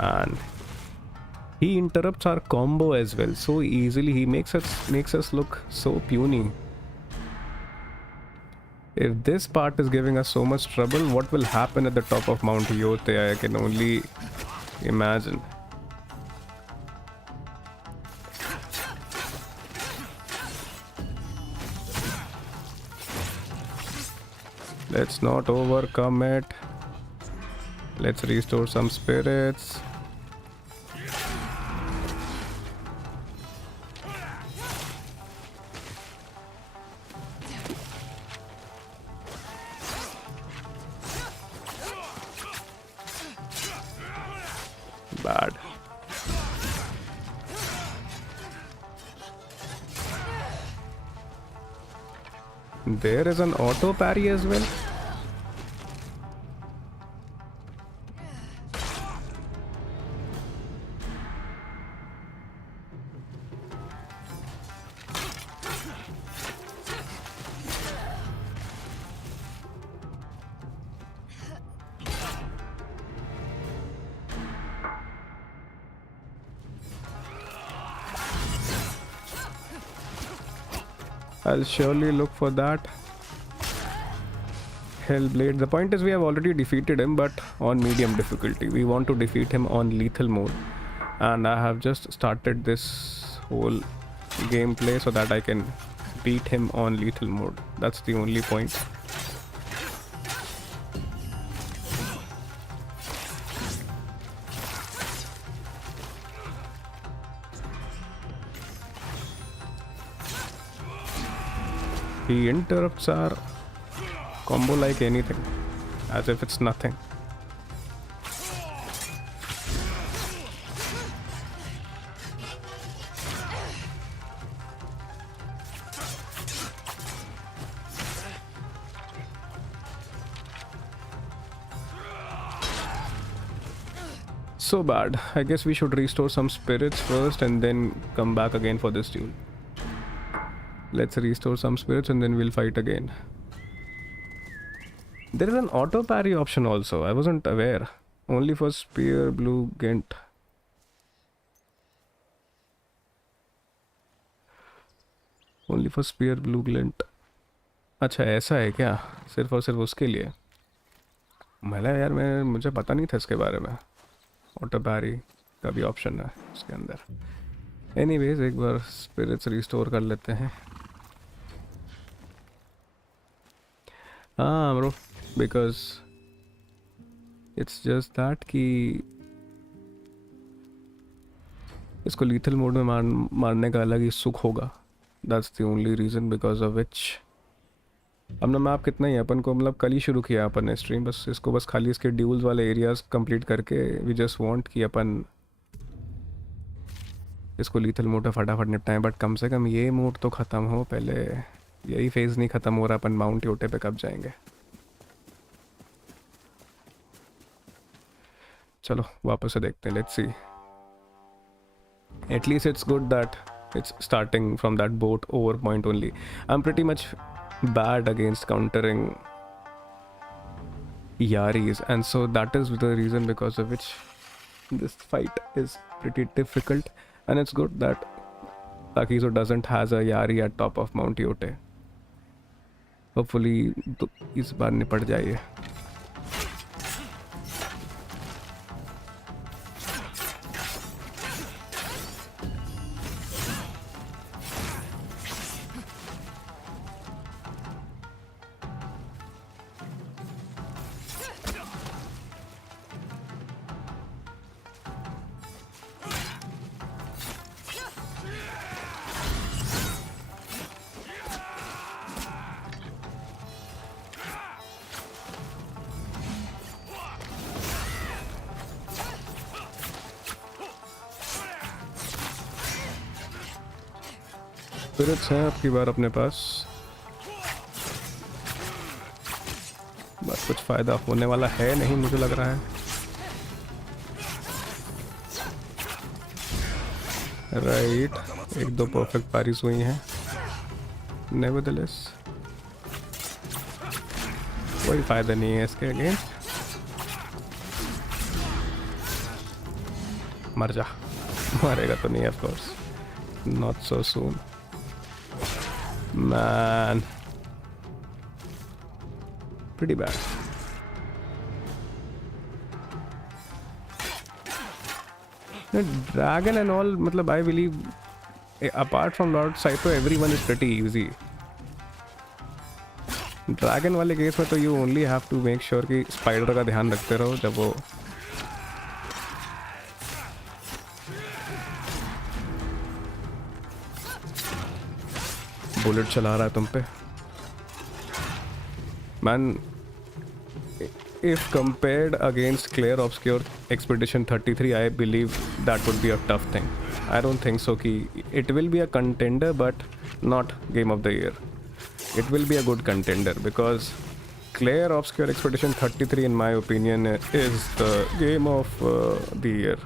Man, He interrupts our combo as well so easily. He makes us look so puny. If this part is giving us so much trouble, what will happen at the top of Mount Yotei? I can only imagine. Let's not overcome it. Let's restore some spirits. Bad. There is an auto parry as well. I'll surely look for that. Hellblade. The point is we have already defeated him, but on medium difficulty. We want to defeat him on lethal mode. And I have just started this whole gameplay so that I can beat him on lethal mode. That's the only point. He interrupts our combo like anything, as if it's nothing. So bad. I guess we should restore some spirits first and then come back again for this duel. Let's restore some spirits and then we'll fight again. There is an auto parry option also. I wasn't aware. Only for spear blue glint. Only for spear blue glint. अच्छा ऐसा है क्या? सिर्फ और सिर्फ उसके लिए. मुझे पता नहीं था इसके बारे में. ऑटो पैरी का भी ऑप्शन है इसके अंदर. एनीवेज एक बार स्पिरिट्स रिस्टोर कर लेते हैं. हाँ bro, because it's just that कि इसको लीथल मोड में मारने का अलग ही सुख होगा. That's the only reason because of which. अपना मैप कितना ही है अपन को, मतलब कल ही शुरू किया अपन ने स्ट्रीम. बस इसको बस खाली इसके ड्यूल्स वाले एरियाज कंप्लीट करके वी जस्ट वांट कि अपन इसको लीथल मोड फटाफट निपटाएं. बट कम से कम ये मोड तो ख़त्म हो पहले. यही फेज़ नहीं ख़त्म हो रहा, अपन माउंट योटे पे कब जाएंगे. चलो वापस से देखते हैं. Let's see. At least it's good that it's starting from that boat over point only. I'm pretty much bad against countering Yaris, and so that is the reason because of which this fight is pretty difficult. And it's good that Takizo doesn't has a Yari at top of Mount Yotei. Hopefully इस बार निपट जाइए. Spirits हैं आपकी बार अपने पास, बस कुछ फ़ायदा होने वाला है नहीं मुझे लग रहा है. राइट, एक दो परफेक्ट पारीज हुई हैं. नेवरदलेस कोई फ़ायदा नहीं है इसके अगेंस्ट. मर जा. मारेगा तो नहीं, of course. Not so soon. Man. Pretty bad. The dragon and all, matlab, I believe, apart from Lord Saito, everyone is pretty easy. Dragon वाले केस में तो you only have to make sure कि spider का ध्यान रखते रहो जब वो बुलेट चला रहा है तुम पे. Man, if compared against Clear Obscure Expedition 33, I believe that would be a tough thing. I don't think so ki it will be a contender, but not Game of the Year. It will be a good contender because Clear Obscure Expedition 33, in my opinion, is the game of the year.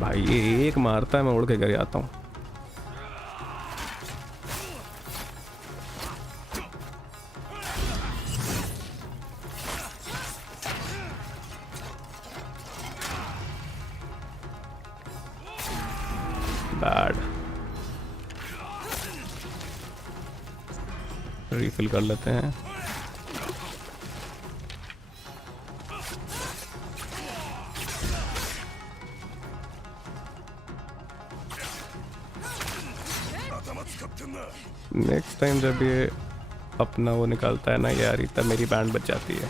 भाई ये एक मारता है, मैं उड़ के घर आता हूँ. बैड. रिफिल कर लेते हैं. नेक्स्ट टाइम जब ये अपना वो निकालता है ना यार, तब मेरी बैंड बच जाती है.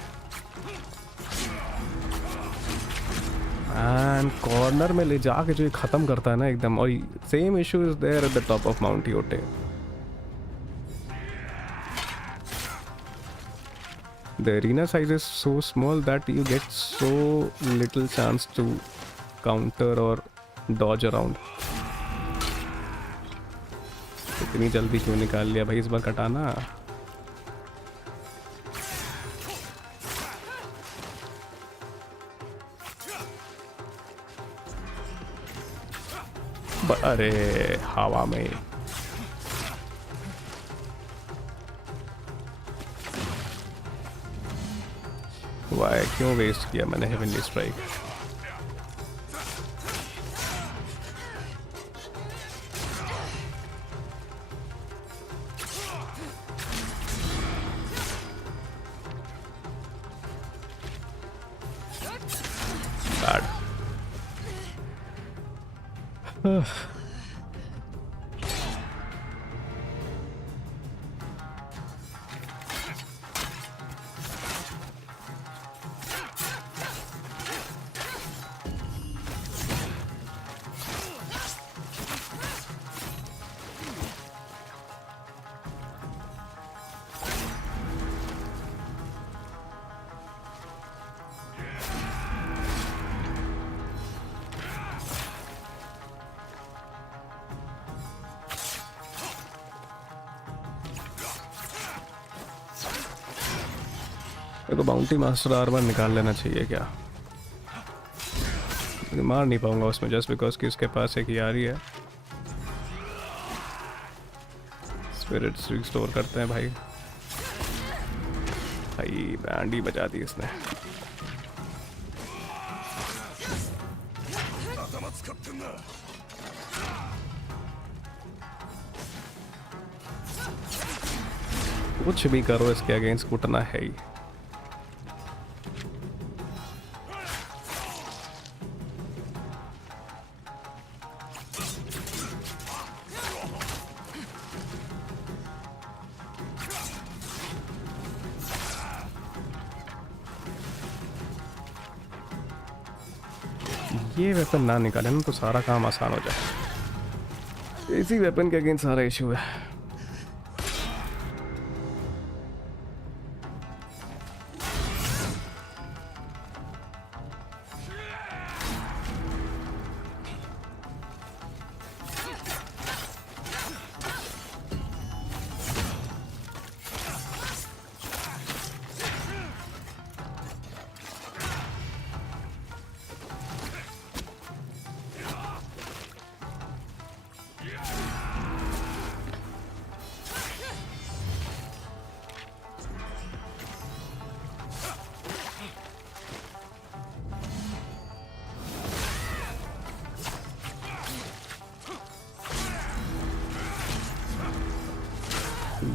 एंड कॉर्नर में ले जाके जो ये ख़त्म करता है ना एकदम. और same issue is there at the top of Mount Yotei. The arena size is so small that you get so little chance to counter or dodge around. इतनी जल्दी क्यों निकाल लिया भाई इस बार कटाना. अरे हवा में. वाई क्यों वेस्ट किया मैंने हेवनली स्ट्राइक. तो बाउंटी मास्टर आर्मर निकाल लेना चाहिए क्या. मार नहीं पाऊंगा उसमें जस्ट बिकॉज कि उसके पास एक यारी है. स्पिरिट्स रिस्टोर करते हैं भाई. भाई बैंड ही बजा दी इसने. कुछ भी करो इसके अगेंस्ट कूटना है ही. ये वेपन ना निकाले ना तो सारा काम आसान हो जाए. इसी वेपन के अगेंस्ट सारा इशू है.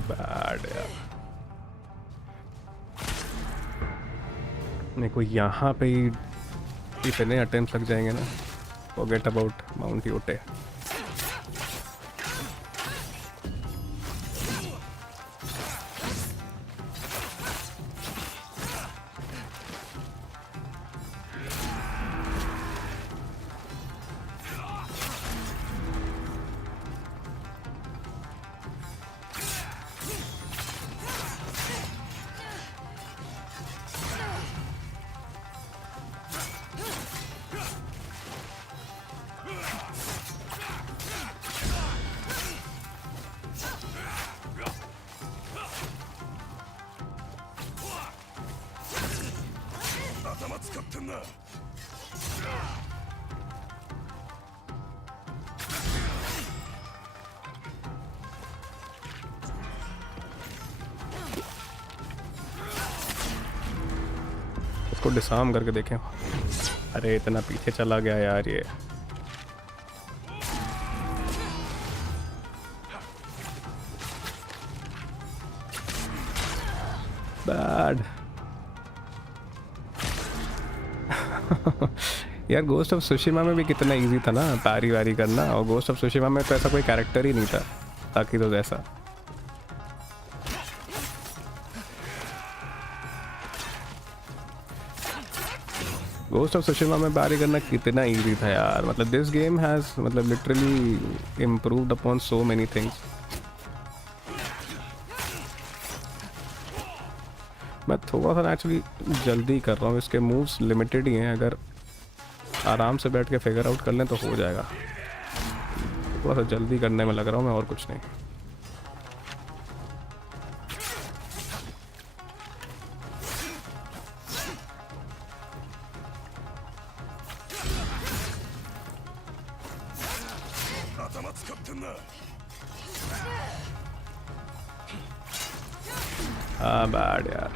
बैड यार। मेरे को यहाँ पे ही इतने अटेम्प्ट लग जाएंगे ना, फॉरगेट अबाउट माउंट योटे। इसको डिसार्म करके देखें। अरे इतना पीछे चला गया यार ये। बैड। यार गोस्ट ऑफ सुशिमा में भी कितना इजी था ना पैरी वैरी करना, और गोस्ट ऑफ सुशिमा में तो ऐसा कोई कैरेक्टर ही नहीं था ताकि तो ऐसा। गोस्ट ऑफ सुशिमा में पैरी करना कितना इजी था यार। मतलब दिस गेम हैज मतलब literally improved upon so many things. मैं थोड़ा सा एक्चुअली जल्दी कर रहा हूँ, इसके मूव्स लिमिटेड ही हैं, अगर आराम से बैठ के फिगर आउट कर लें तो हो जाएगा। थोड़ा सा जल्दी करने में लग रहा हूँ मैं, और कुछ नहीं। हाँ बैड यार।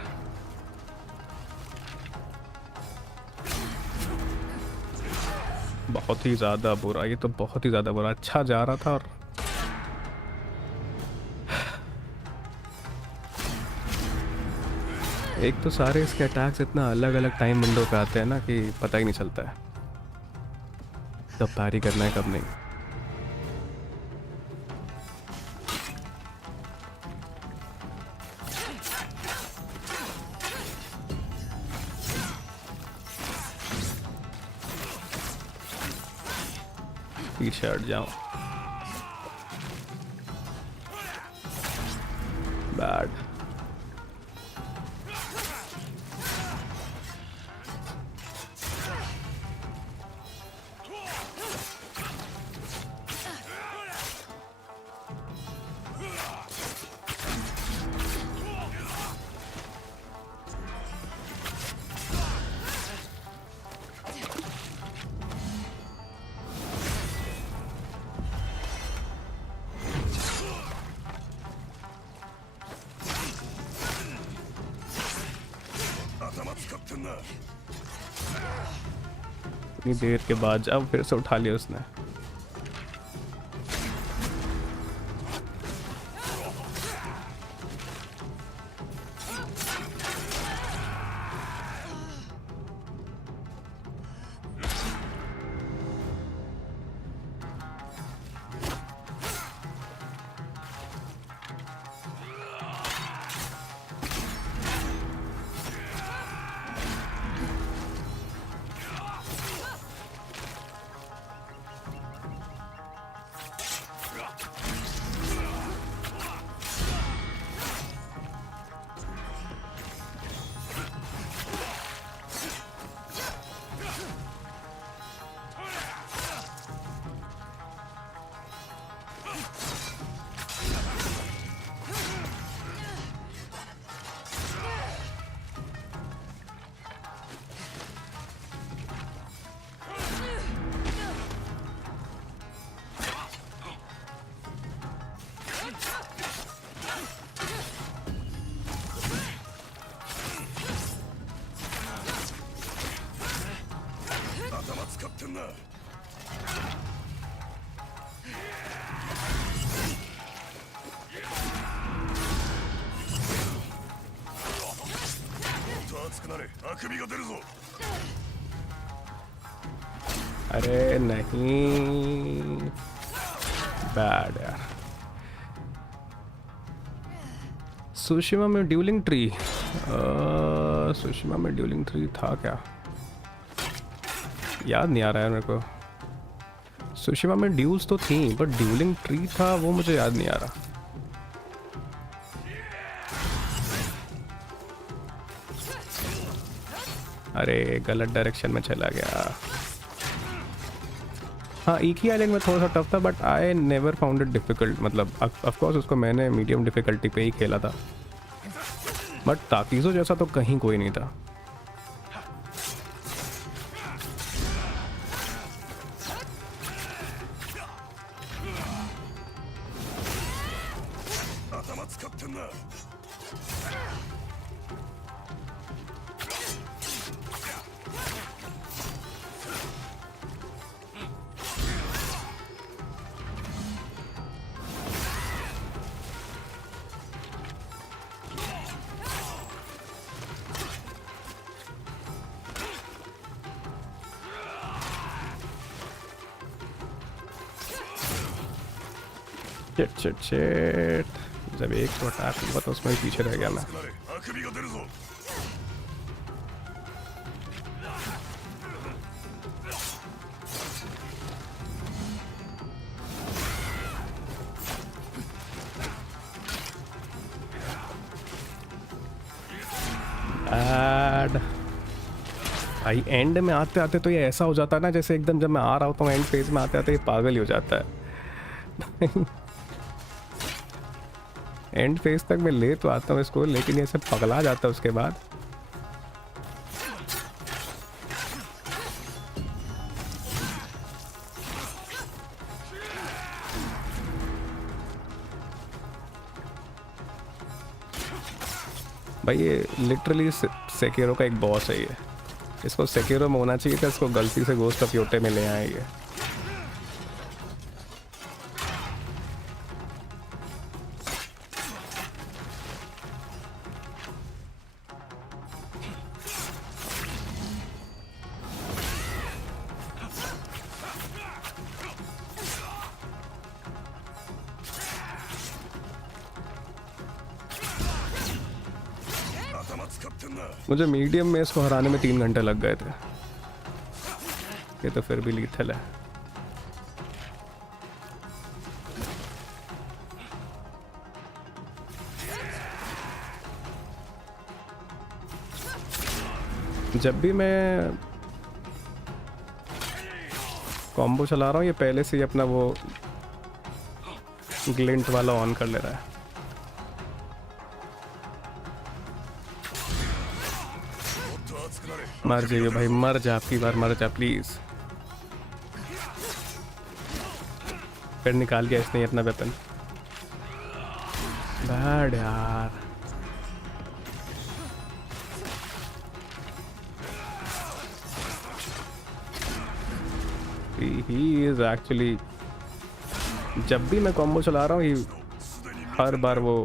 बहुत ही ज़्यादा बुरा, ये तो बहुत ही ज़्यादा बुरा। अच्छा जा रहा था और एक तो सारे इसके अटैक्स इतना अलग अलग टाइम विंडो पे आते हैं ना कि पता ही नहीं चलता है कब पैरी करना है कब नहीं। पीछे हट जाऊं। बैड। इतनी देर के बाद जब फिर से उठा लिया उसने। अरे नहीं, बैड यार। सुशिमा में ड्यूलिंग ट्री, सुशिमा में ड्यूलिंग ट्री था क्या, याद नहीं आ रहा है मेरे को। सुशिमा में ड्यूल्स तो थी बट ड्यूलिंग ट्री था वो मुझे याद नहीं आ रहा। अरे गलत डायरेक्शन में चला गया। हाँ एक ही आइलैंड में थोड़ा सा टफ था but I never found it difficult. मतलब ऑफ कोर्स उसको मैंने मीडियम डिफ़िकल्टी पे ही खेला था बट ताकीज़ो जैसा तो कहीं कोई नहीं था। शिट जब एक तो अटैक हुआ तो उसमें पीछे रह गया मैं। भाई एंड में आते आते तो ये ऐसा हो जाता है ना जैसे एकदम जब मैं आ रहा होता हूँ एंड फेज में आते आते ये पागल ही हो जाता है। एंड फेज तक मैं ले तो आता हूँ इसको लेकिन ये सब पगला जाता है उसके बाद। भाई ये लिटरली सेकेरो का एक बॉस है ये। इसको सेकेरो में होना चाहिए था, इसको गलती से गोस्ट ऑफ योटे में ले आए ये। मुझे मीडियम में इसको हराने में 3 घंटे लग गए थे। ये तो फिर भी लीथल है। जब भी मैं कॉम्बो चला रहा हूँ ये पहले से ही अपना वो ग्लिंट वाला ऑन कर ले रहा है। मर जाइए भाई, मर जा, आपकी बार मर जा प्लीज। फिर निकाल गया इसने अपना वेपन। बैड यार। ही इज एक्चुअली, जब भी मैं कॉम्बो चला रहा हूँ हर बार वो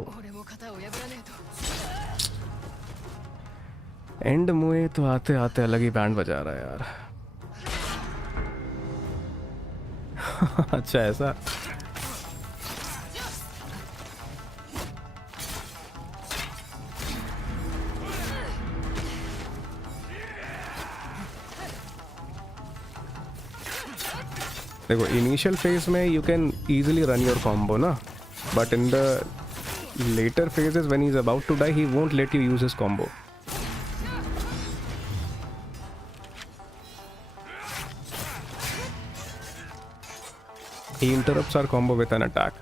एंड मुए तो आते आते अलग ही बैंड बजा रहा है यार। अच्छा ऐसा। देखो इनिशियल फेज में you can easily run your combo ना, but in the later phases when he is about to die he won't let you use his combo. He interrupts our combo with an attack.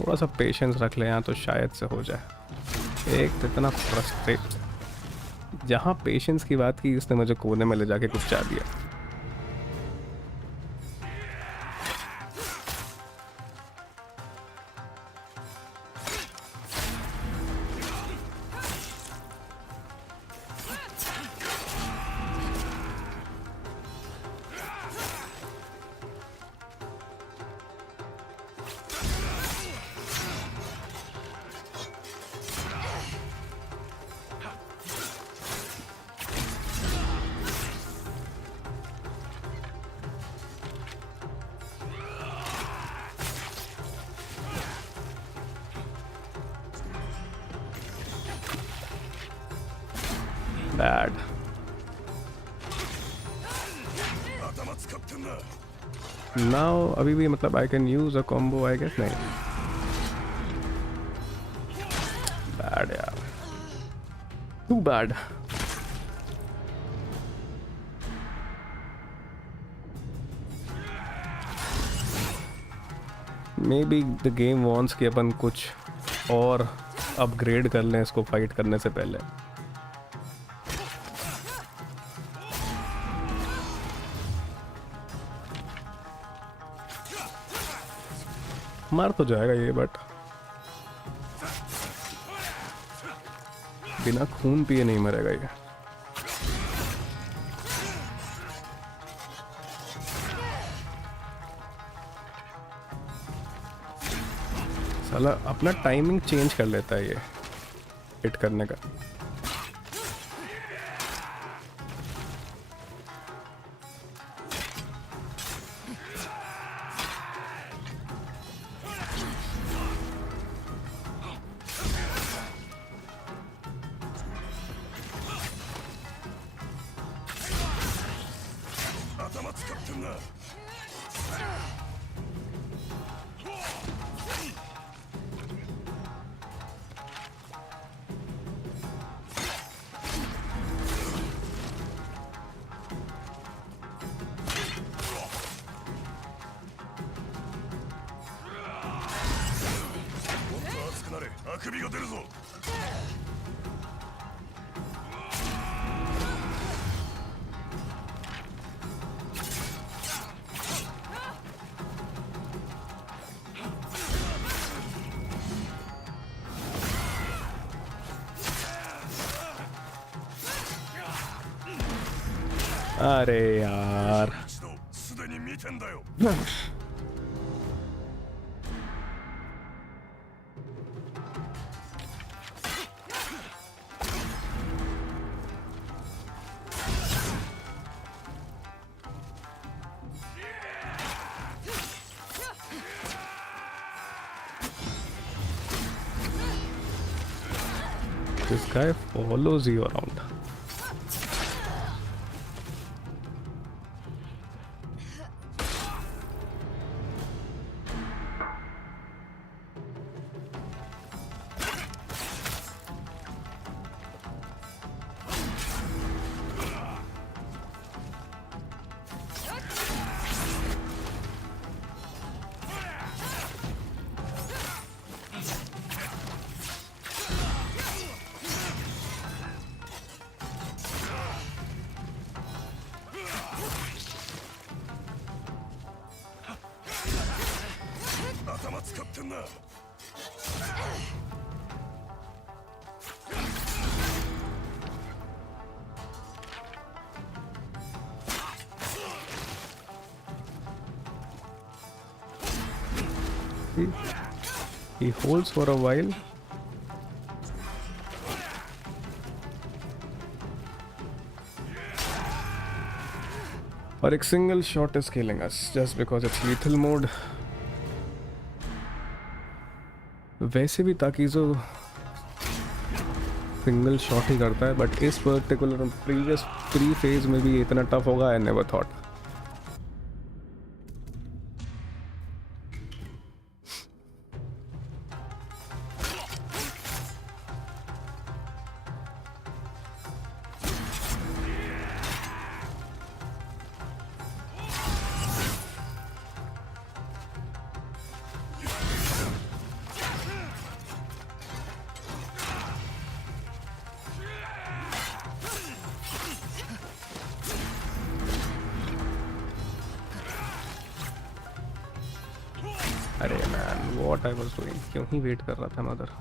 थोड़ा सा patience रख ले यहाँ तो शायद से हो जाए। एक तो इतना फ्रस्ट्रेट, जहाँ पेशेंस की बात की उसने मुझे कोने में ले जाके कुछ चाह दिया। Bad. Now अभी भी मतलब I can use a combo I guess नहीं. Bad यार. Too bad. Maybe the game wants कि अपन कुछ और अपग्रेड कर लें इसको फाइट करने से पहले. मार तो जाएगा ये बट बिना खून पिए नहीं मरेगा ये. साला अपना टाइमिंग चेंज कर लेता है ये हिट करने का. अरे यार This guy follows you around. He holds for a while. और एक single shot is killing us just because it's lethal mode. वैसे भी ताकीज़ो single shot ही करता है, but इस particular previous pre-phase में भी इतना tough होगा I never thought. अरे man what I was doing क्यों ही वेट कर रहा था मैं उधर.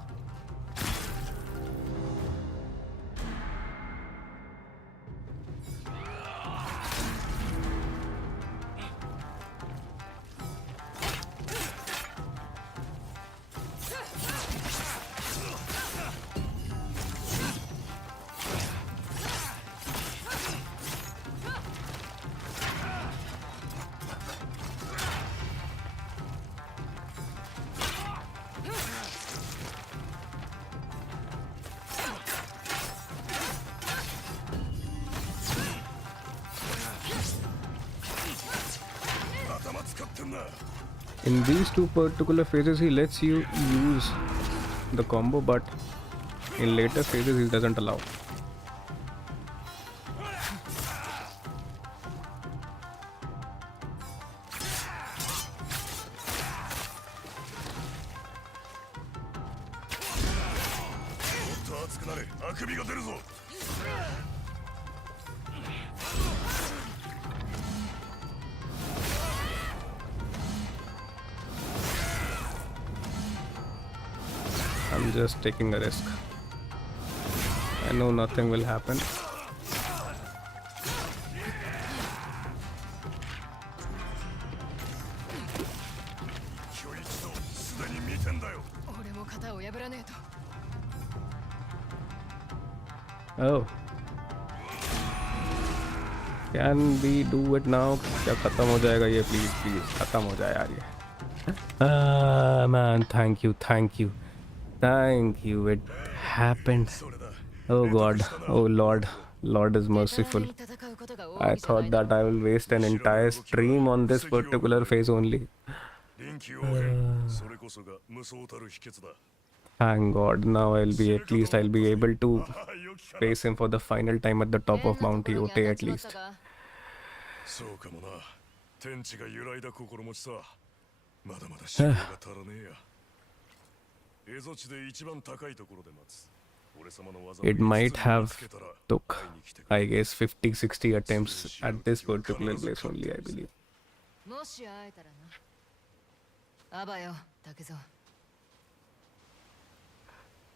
In these two particular phases, he lets you use the combo, but in later phases, he doesn't allow. I'm just taking a risk. I know nothing will happen. Oh. Can we do it now? क्या खत्म हो जाएगा ये? Please, please, खत्म हो जाए यार ये. Ah man, thank you. Thank you, it happened. Oh God, oh Lord, Lord is merciful. I thought that I will waste an entire stream on this particular phase only. Thank God, now at least I'll be able to face him for the final time at the top of Mount Yotei at least. It might have took, I guess, 50-60 attempts at this particular place only, I believe.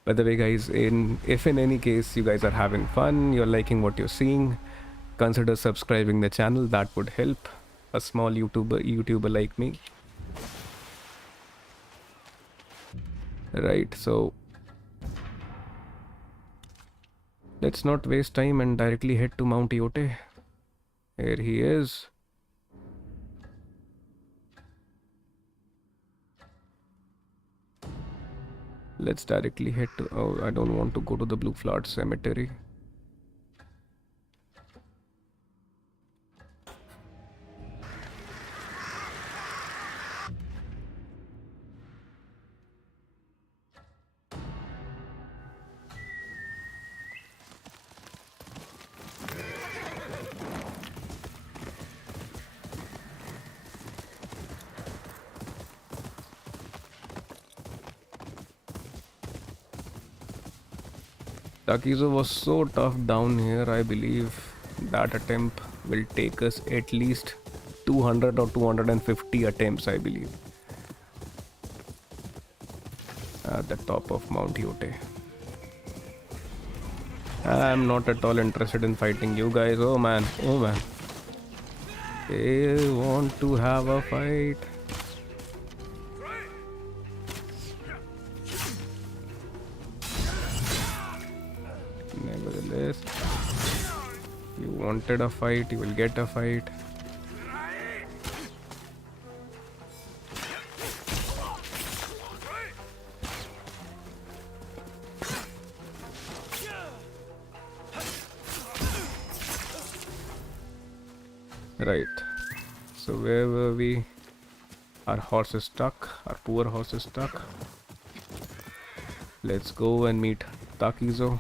By the way guys, if in any case you guys are having fun, you're liking what you're seeing, consider subscribing the channel. That would help a small YouTuber like me. Right, so let's not waste time and directly head to Mount Yotei. Here he is. Let's directly head to... Oh, I don't want to go to the Blue Flood Cemetery. Takizo was so tough down here. I believe that attempt will take us at least 200 or 250 attempts, I believe, at the top of Mount Yotei. I'm not at all interested in fighting you guys. Oh man, they want to have a fight. Nevertheless, you wanted a fight, you will get a fight. Right, so where were we? Our horse is stuck, our poor horse is stuck. Let's go and meet Takizo.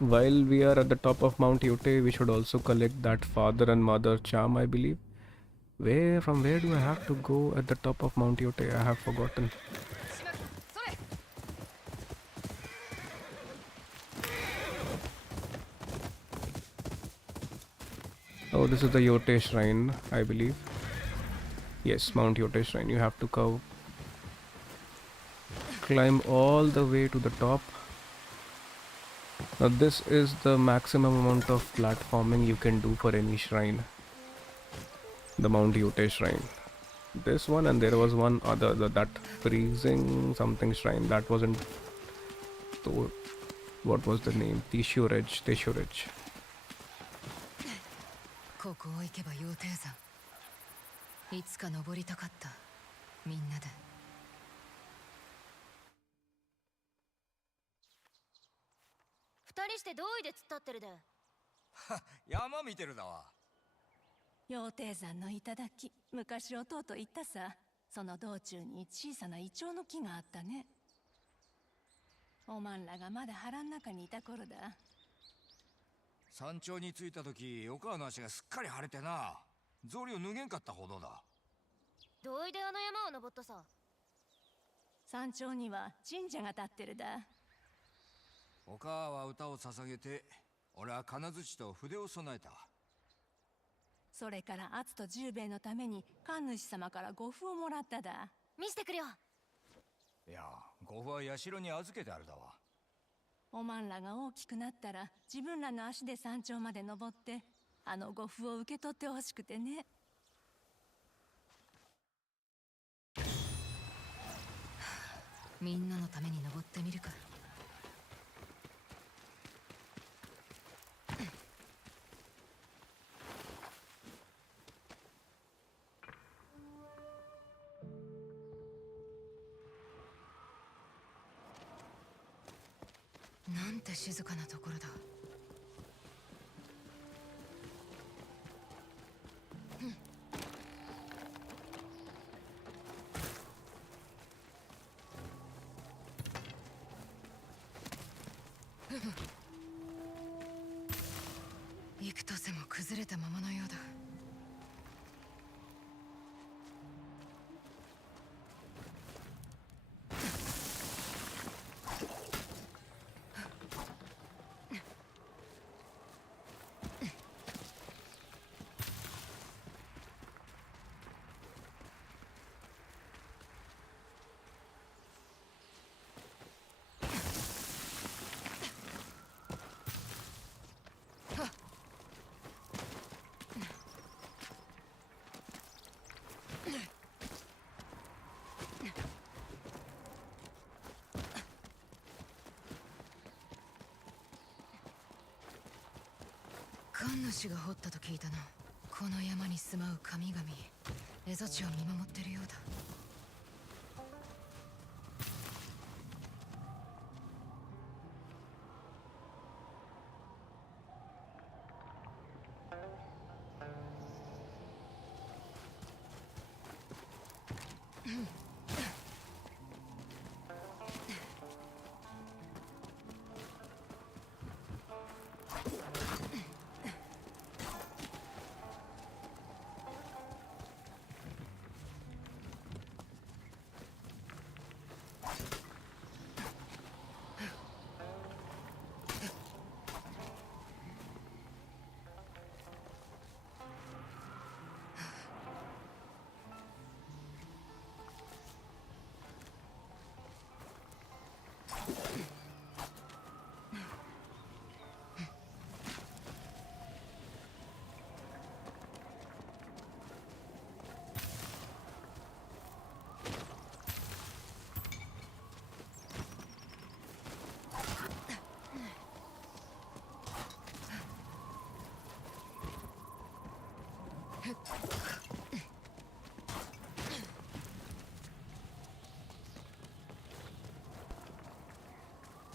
While we are at the top of Mount Yotei, we should also collect that father and mother charm, I believe. From where do I have to go at the top of Mount Yotei? I have forgotten. Oh, this is the Yotei shrine, I believe. Yes, Mount Yotei shrine. You have to climb all the way to the top. Now this is the maximum amount of platforming you can do for any shrine. The Mount Yotei shrine. This one, and there was one other, that freezing something shrine. That wasn't... What was the name? Teshurage. ここを行けば羊蹄山。いつか登りたかった。みんなで。二人してどういで突っ立ってるで。山見てるだわ。羊蹄山の頂、昔弟言ったさ。その道中に小さなイチョウの木があったね。おまんらがまだ腹ん中にいた頃だ。山頂に着いた時、お母の足がすっかり腫れてな、草履を脱げんかったほどだ。どういであの山を登ったさ。山頂には神社が立ってるだ。お母は歌を捧げて、俺は金槌と筆を備えた。それから篤と十兵衛のために神主様から呉服をもらっただ。見せてくれよ。いや、呉服は社に預けてあるだわ。おまんらが大きくなったら自分らの足で山頂まで登ってあの呉服を受け取ってほしくてね。みんなのために登ってみるか。なんて静かなところだ。幾とせも崩れたままのようだ。神主が掘ったと聞いたな。この山に住まう神々、蝦夷地を見守ってるようだ。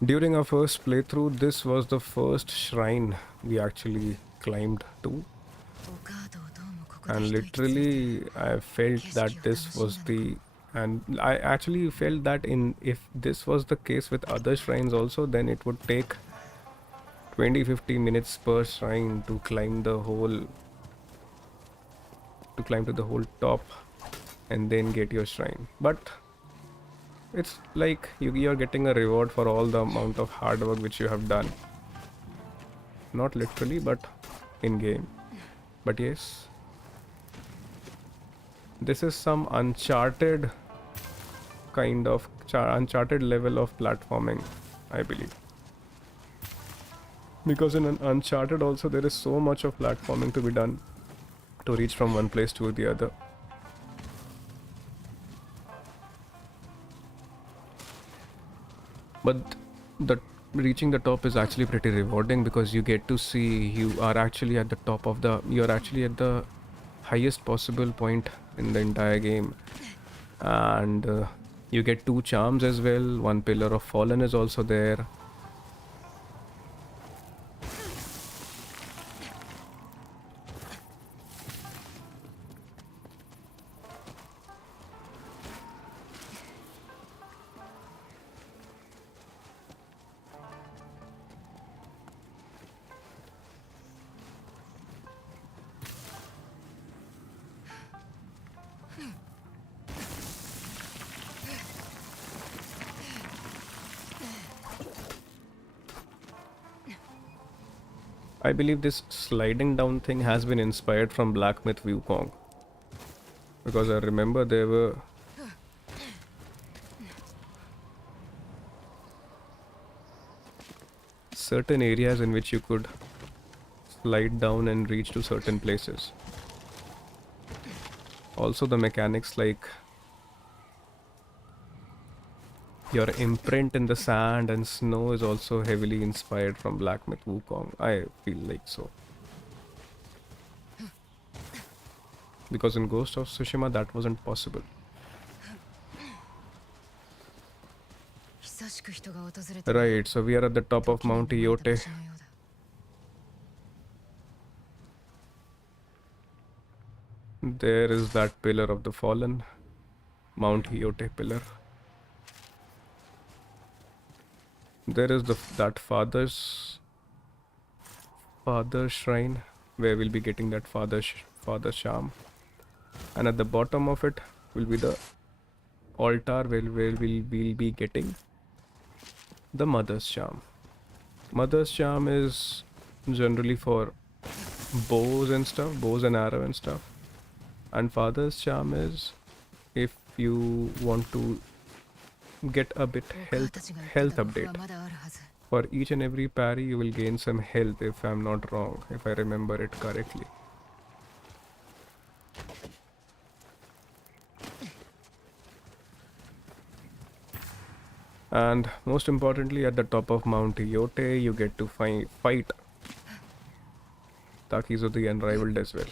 During our first playthrough, this was the first shrine we actually climbed to. And literally, I felt that this was the... And I actually felt that if this was the case with other shrines also, then it would take 20-50 minutes per shrine to climb the whole... to climb to the whole top and then get your shrine. But it's like you're getting a reward for all the amount of hard work which you have done. Not literally, but in game. But yes, this is some uncharted kind of uncharted level of platforming, I believe. Because in an Uncharted also there is so much of platforming to be done to reach from one place to the other. But reaching the top is actually pretty rewarding because you get to see you are actually at the top of you're actually at the highest possible point in the entire game. And you get 2 charms as well. 1 pillar of fallen is also there. I believe this sliding down thing has been inspired from Black Myth Wukong. Because I remember there were certain areas in which you could slide down and reach to certain places. Also the mechanics like your imprint in the sand and snow is also heavily inspired from Black Myth Wukong. I feel like so. Because in Ghost of Tsushima that wasn't possible. Right, so we are at the top of Mount Yotei. There is that pillar of the fallen, Mount Yotei pillar. There is that father's shrine where we'll be getting that father charm, and at the bottom of it will be the altar where we'll be getting the mother's charm. Mother's charm is generally for bows and stuff, bows and arrow and stuff, and father's charm is if you want to get a bit health update. For each and every parry you will gain some health, if I'm not wrong, if I remember it correctly. And most importantly, at the top of Mount Yotei you get to fight Takizo the Unrivaled as well.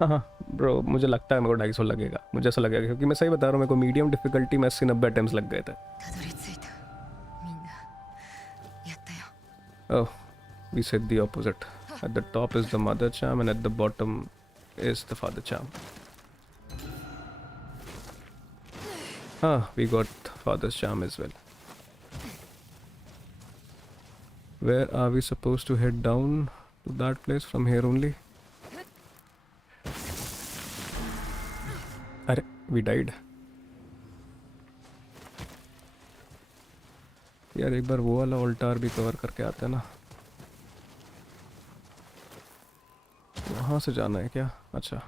हाँ bro, मुझे लगता है मेरे को 250 लगेगा, मुझे ऐसा लगेगा क्योंकि मैं सही बता रहा हूँ, मेरे को मीडियम डिफिकल्टी में 80-90 अटेम्प्ट्स लग गए थे. Oh, we said the opposite. At the top is the mother charm and at the bottom is the father charm. We got father's charm as well. Where are we supposed to head down to that place? From here only? Arre, we died. यार एक बार वो वाला ऑल्टार भी cover करके आते हैं ना. वहाँ से जाना है क्या? अच्छा.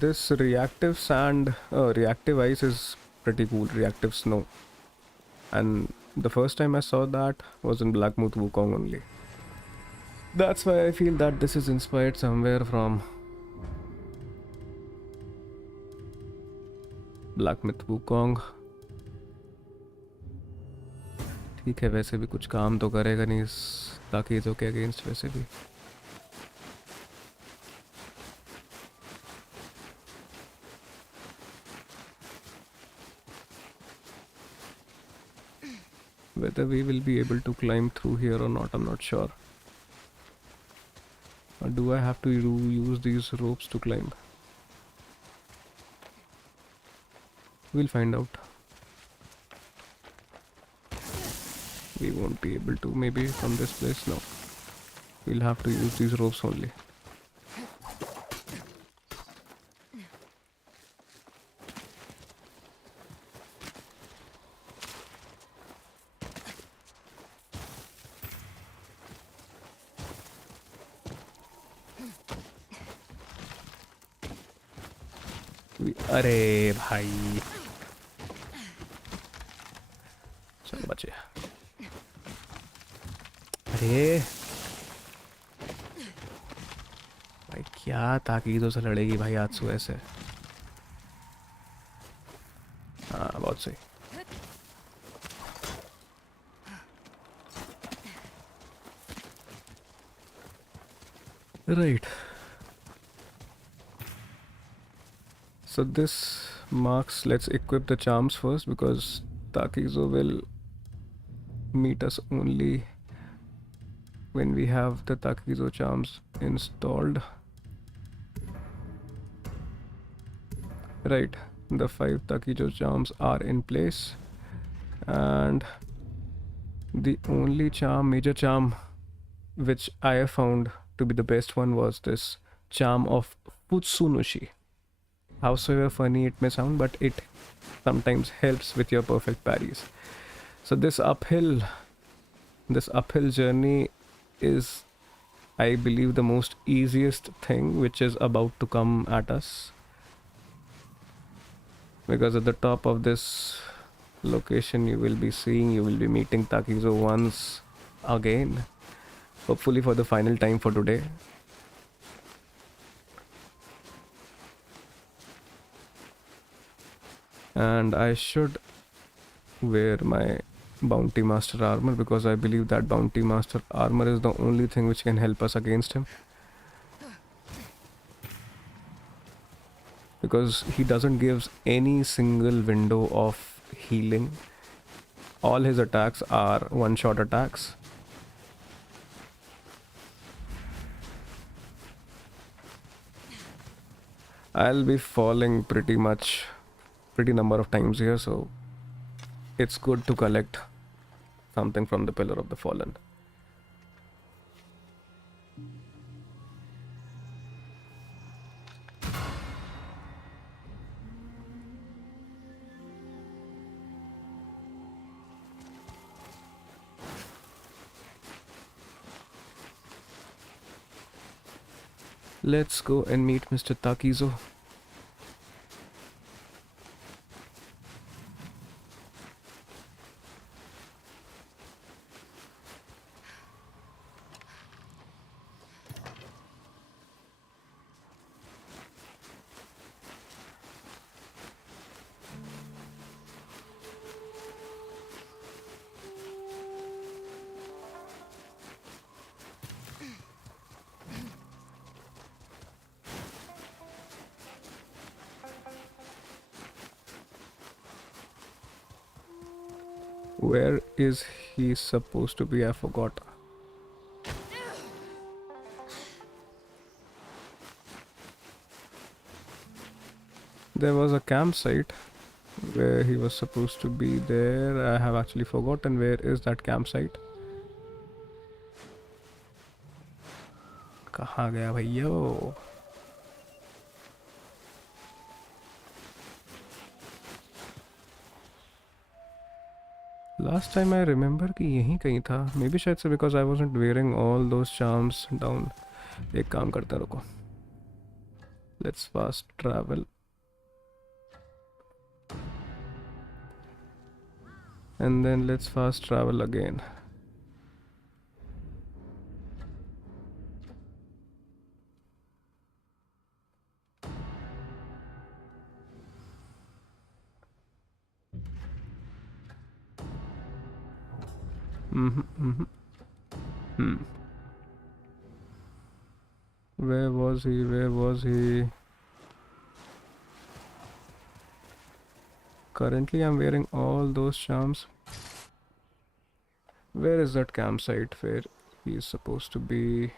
This reactive ice is pretty cool, reactive snow. And the first time I saw that was in Black Myth Wukong only. That's why I feel that this is inspired somewhere from Black Myth Wukong. ठीक है, वैसे भी कुछ काम तो करेगा नहीं इस ताकीज़ों के अगेंस्ट वैसे भी. Whether we will be able to climb through here or not, I'm not sure. Or do I have to use these ropes to climb? We'll find out. We won't be able to, maybe from this place, no. We'll have to use these ropes only. अरे भाई चल बचे। अरे भाई क्या ताकीदों से लड़ेगी भाई आज सुबह से। हाँ बहुत सही। Right. So this marks, let's equip the charms first because Takizo will meet us only when we have the Takizo charms installed. Right, the 5 Takizo charms are in place, and the only charm, major charm, which I have found to be the best one was this charm of Futsunushi. Howsoever funny it may sound, but it sometimes helps with your perfect parries. So this uphill journey is, I believe, the most easiest thing which is about to come at us. Because at the top of this location you will be meeting Takizo once again. Hopefully for the final time for today. And I should wear my Bounty Master armor because I believe that Bounty Master armor is the only thing which can help us against him. Because he doesn't give any single window of healing. All his attacks are one-shot attacks. I'll be falling pretty number of times here, so it's good to collect something from the Pillar of the Fallen. Let's go and meet Mr. Takizo. Where is he supposed to be? I forgot. There was a campsite where he was supposed to be there. I have actually forgotten where is that campsite. कहाँ गया भैया? Last time I remember कि यहीं कहीं था. Maybe शायद से because I wasn't wearing all those charms down. एक काम करते हैं, रुको. Let's fast travel. And then let's fast travel again. Where was he? Where was he? Currently I'm wearing all those charms. Where is that campsite where he is supposed to be?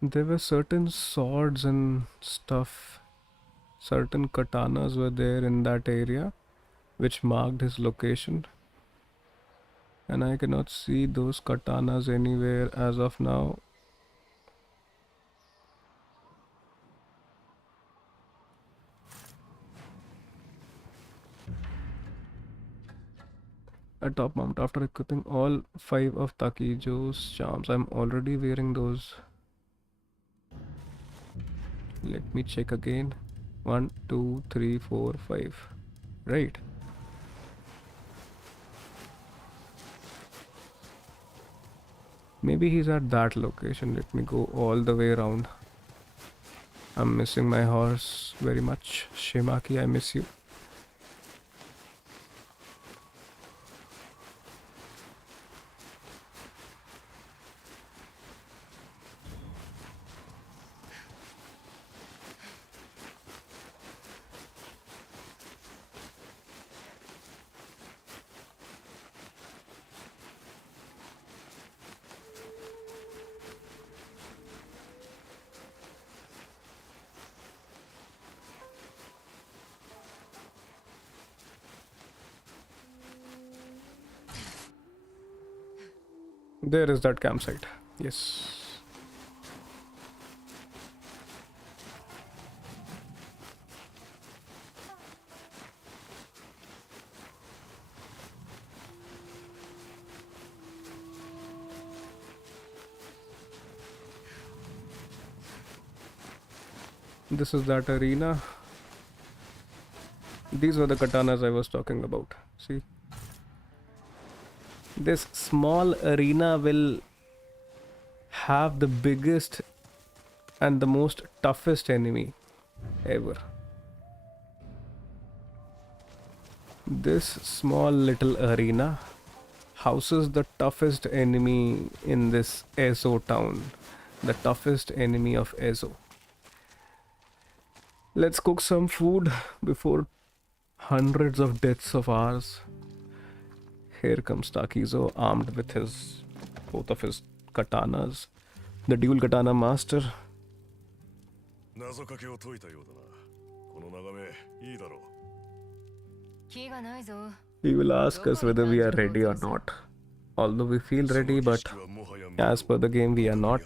There were certain swords and stuff, certain katanas were there in that area which marked his location, and I cannot see those katanas anywhere as of now. A top mount after equipping all 5 of Takijo's charms. I'm already wearing those. Let me check again. 1, 2, 3, 4, 5. Right. Maybe he's at that location. Let me go all the way around. I'm missing my horse very much. Shimaki, I miss you. There is that campsite. Yes. This is that arena. These were the katanas I was talking about. See? This small arena will have the biggest and the most toughest enemy ever. This small little arena houses the toughest enemy in this Ezo town. The toughest enemy of Ezo. Let's cook some food before hundreds of deaths of ours. Here comes Takizo, armed with both of his katanas. The dual katana master. He will ask us whether we are ready or not. Although we feel ready, but as per the game we are not.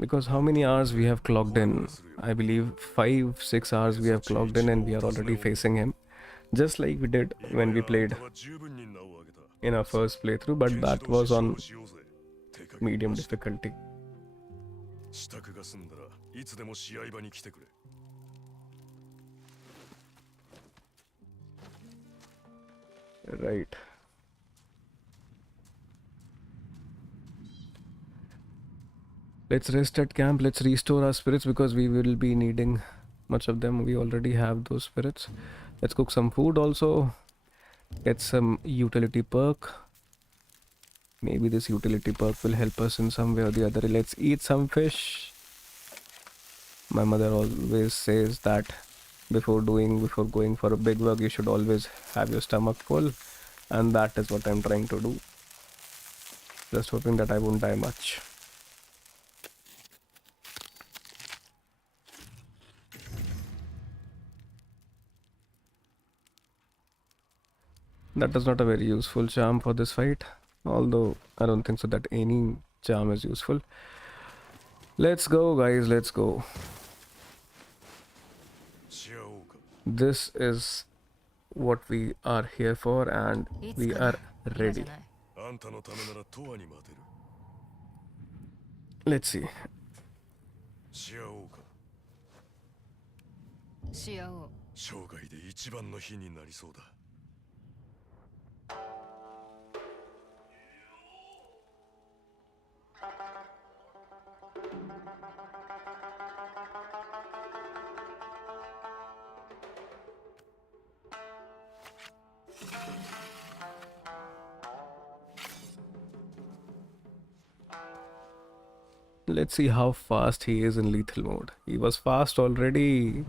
Because how many hours we have clocked in? I believe 5-6 hours we have clocked in and we are already facing him. Just like we did when we played in our first playthrough, but that was on medium difficulty. Right. Let's rest at camp. Let's restore our spirits because we will be needing much of them. We already have those spirits. Let's cook some food also. Get some utility perk. Maybe this utility perk will help us in some way or the other. Let's eat some fish. My mother always says that before going for a big work, you should always have your stomach full. And that is what I'm trying to do. Just hoping that I won't die much. That is not a very useful charm for this fight. Although I don't think so that any charm is useful. Let's go, guys. Let's go. This is what we are here for and we are ready. Let's see. Let's see how fast he is in lethal mode. He was fast already.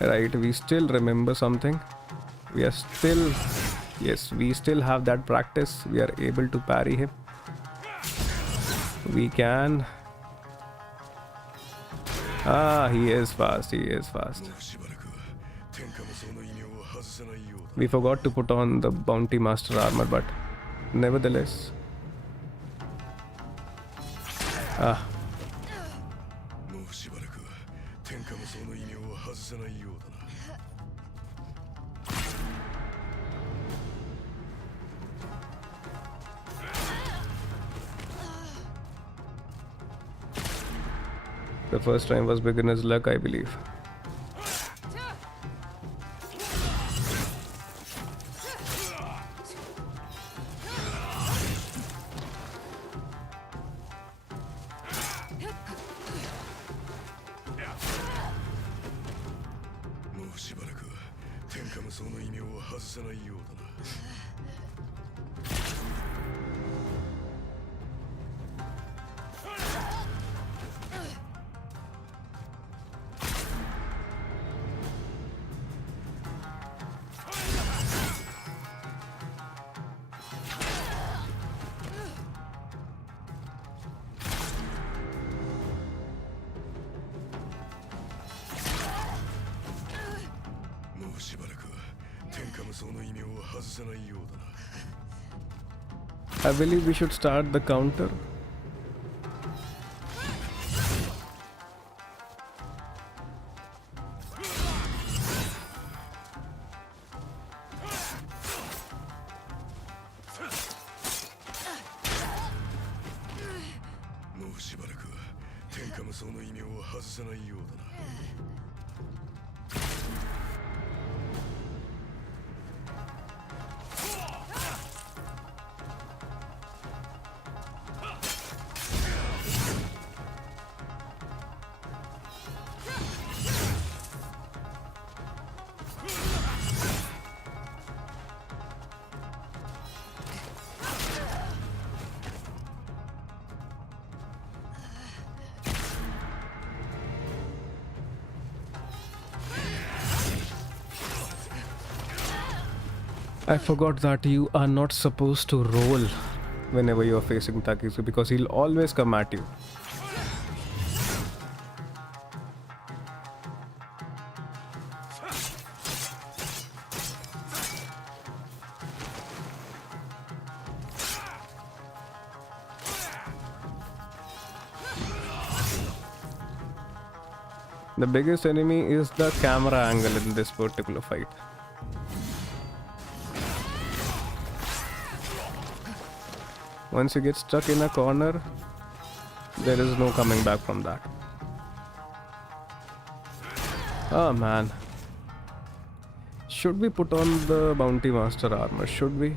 Right, we still remember something. We are still... Yes, we still have that practice. We are able to parry him. We can. Ah, he is fast. He is fast. We forgot to put on the Bounty Master armor, but nevertheless. Ah. The first time was beginner's luck, I believe. I believe we should start the counter. I forgot that you are not supposed to roll whenever you are facing Takezu because he'll always come at you. The biggest enemy is the camera angle in this particular fight. Once you get stuck in a corner, there is no coming back from that. Oh man. Should we put on the Bounty Master armor? Should we?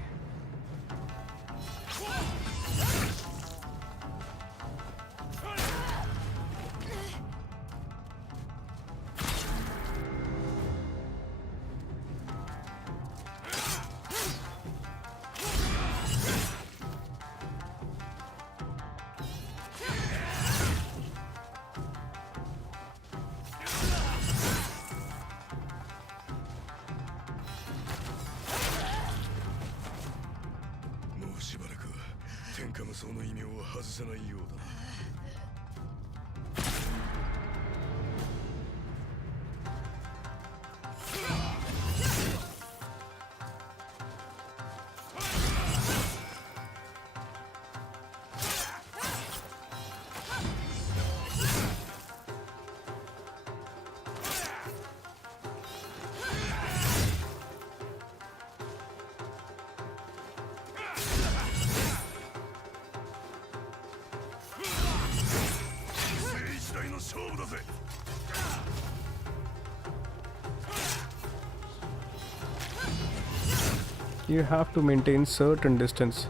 You have to maintain certain distance.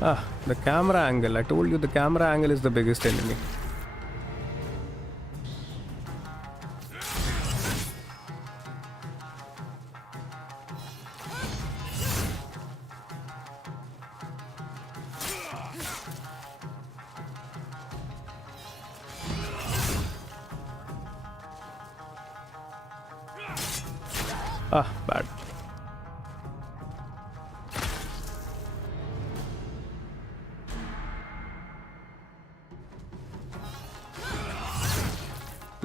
Ah, the camera angle. I told you the camera angle is the biggest enemy. Ah, bad.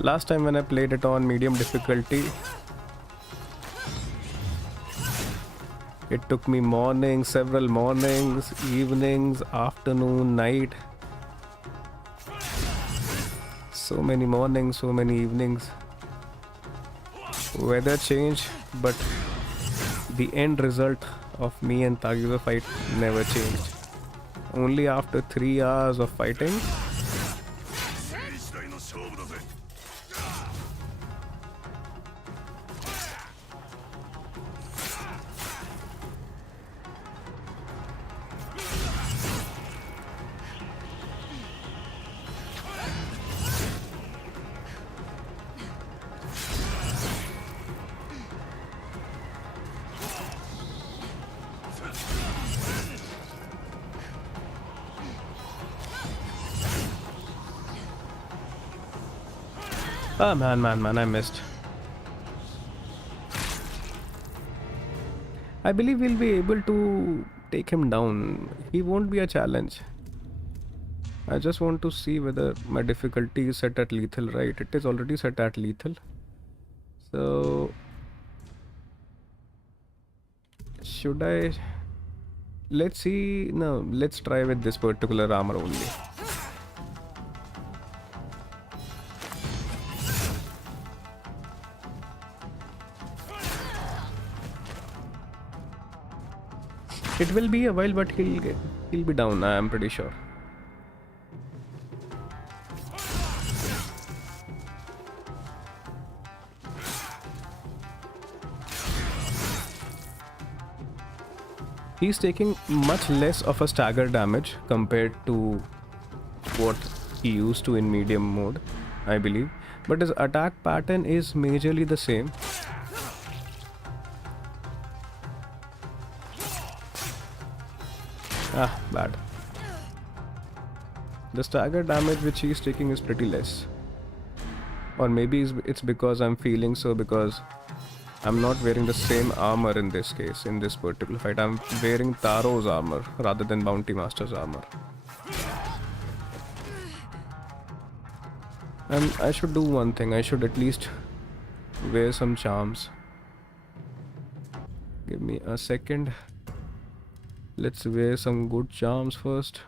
Last time when I played it on medium difficulty, it took me mornings, several mornings, evenings, afternoon, night. So many mornings, so many evenings. Weather changed, but the end result of me and Tagi's fight never changed. Only after 3 hours of fighting, ah man, I missed. I believe we'll be able to take him down. He won't be a challenge. I just want to see whether my difficulty is set at lethal, right? It is already set at lethal. So should I? Let's see. No, let's try with this particular armor only. It will be a while, but he'll be down. I am pretty sure. He's taking much less of a stagger damage compared to what he used to in medium mode, I believe. But his attack pattern is majorly the same. Ah, bad. The stagger damage which he's taking is pretty less. Or maybe it's because I'm feeling so, because I'm not wearing the same armor in this case, in this particular fight. I'm wearing Taro's armor rather than Bounty Master's armor. And I should do one thing. I should at least wear some charms. Give me a second. Let's wear some good charms first.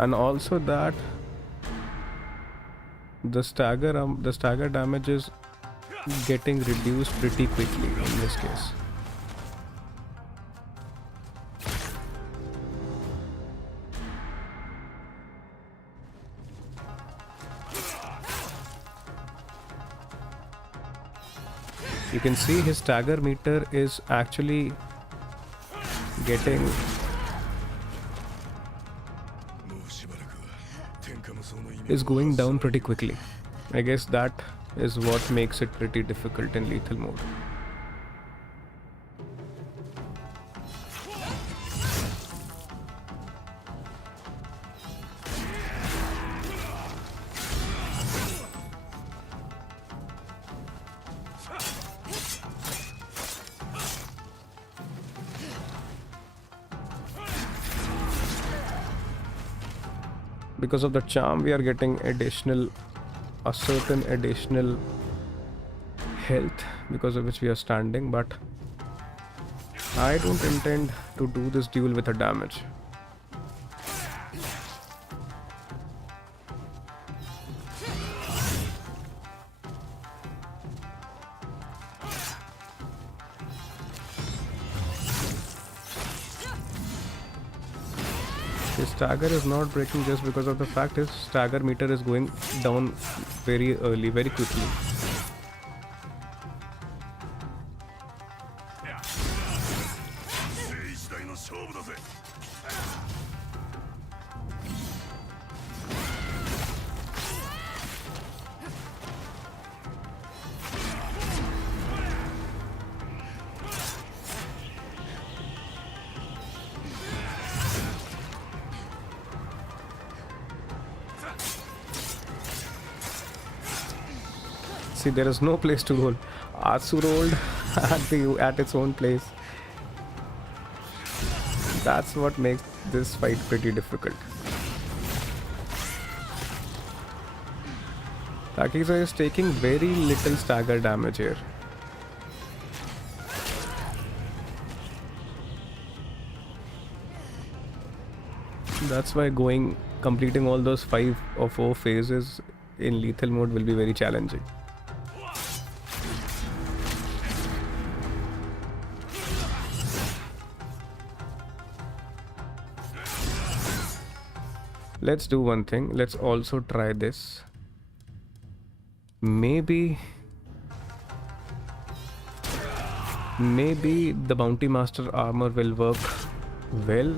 And also that the stagger damage is getting reduced pretty quickly in this case. You can see his stagger meter is actually getting going down pretty quickly. I guess that is what makes it pretty difficult in lethal mode. because of the charm we are getting a certain additional health because of which we are standing, but I don't intend to do this duel with a damage. His stagger is not breaking just because of the fact his stagger meter is going down very early, very quickly. See, there is no place to roll. Atsu rolled at its own place. That's what makes this fight pretty difficult. Takiza is taking very little stagger damage here. That's why completing all those 5 or 4 phases in lethal mode will be very challenging. Let's do one thing. Let's also try this. Maybe the Bounty Master armor will work well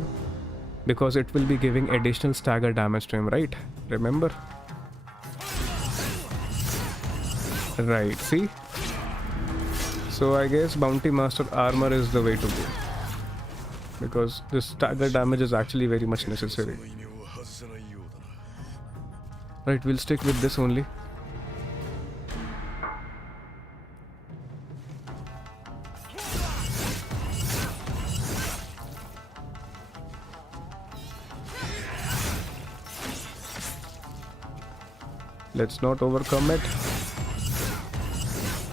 because it will be giving additional stagger damage to him, right? Remember? Right, see? So I guess Bounty Master armor is the way to go because this stagger damage is actually very much necessary. Right, we'll stick with this only. Let's not overcome it.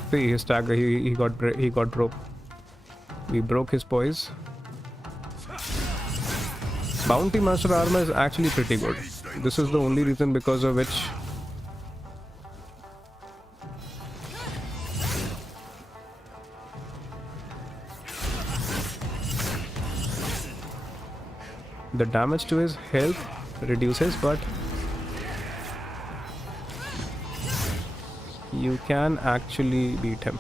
See, his stagger, he got broke. We broke his poise. Bounty Master armor is actually pretty good. This is the only reason because of which the damage to his health reduces, but you can actually beat him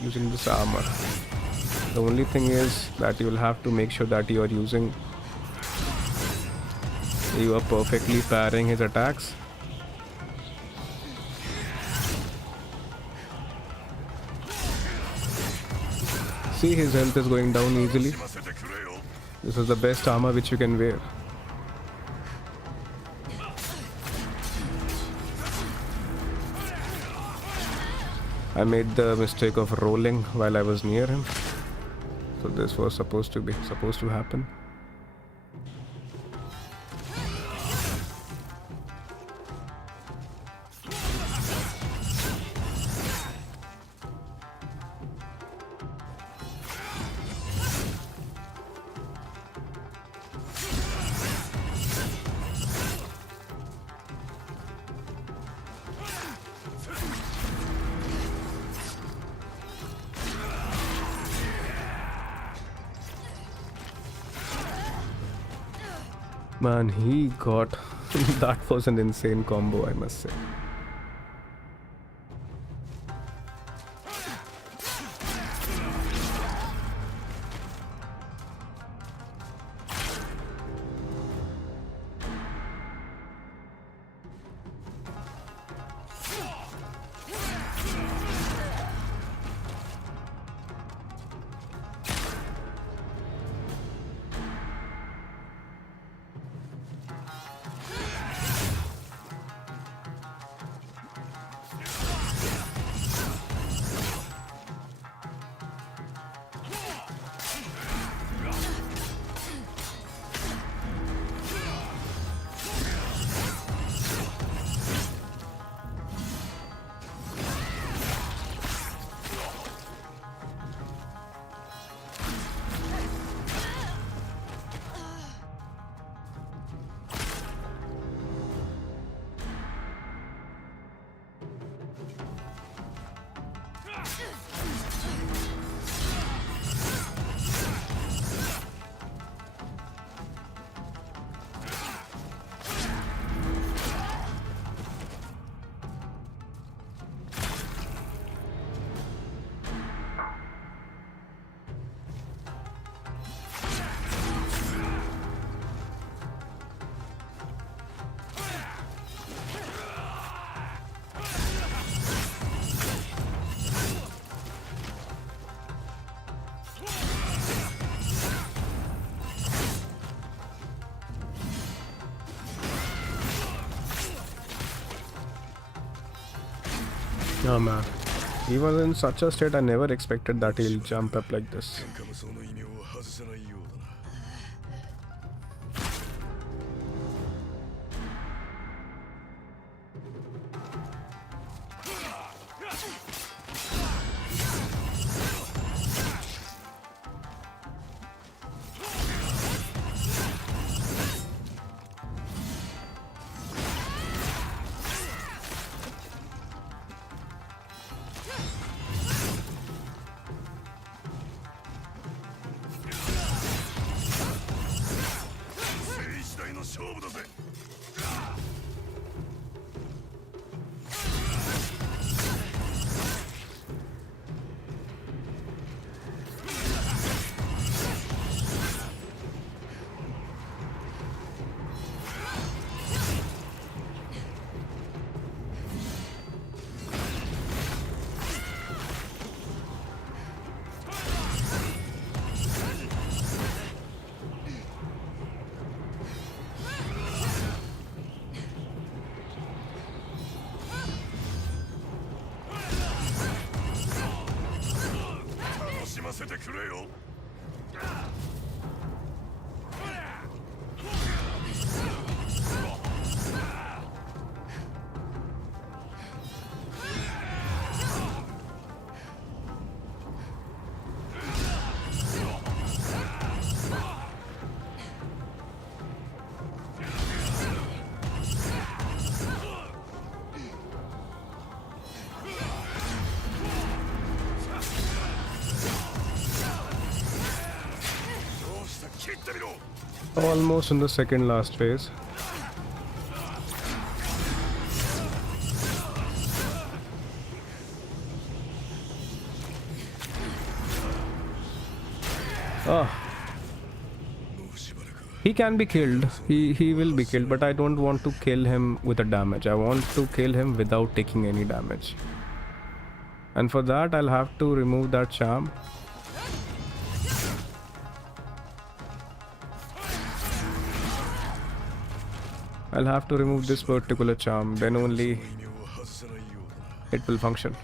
using this armor. The only thing is that you will have to make sure that you are perfectly parrying his attacks. See, his health is going down easily. This is the best armor which you can wear. I made the mistake of rolling while I was near him. So this was supposed to happen. Man, he got... that was an insane combo, I must say. Oh man. He was in such a state, I never expected that he'll jump up like this. 天下無双の異名を外せないようだな。精一代の勝負だぜ。楽しませてくれよ。どうした切ってみろ。 Almost in the second last phase. Ah. He can be killed. He will be killed, but I don't want to kill him with a damage. I want to kill him without taking any damage. And for that, I'll have to remove that charm. I'll have to remove this particular charm, then only 異名を外せないようだな。 it will function.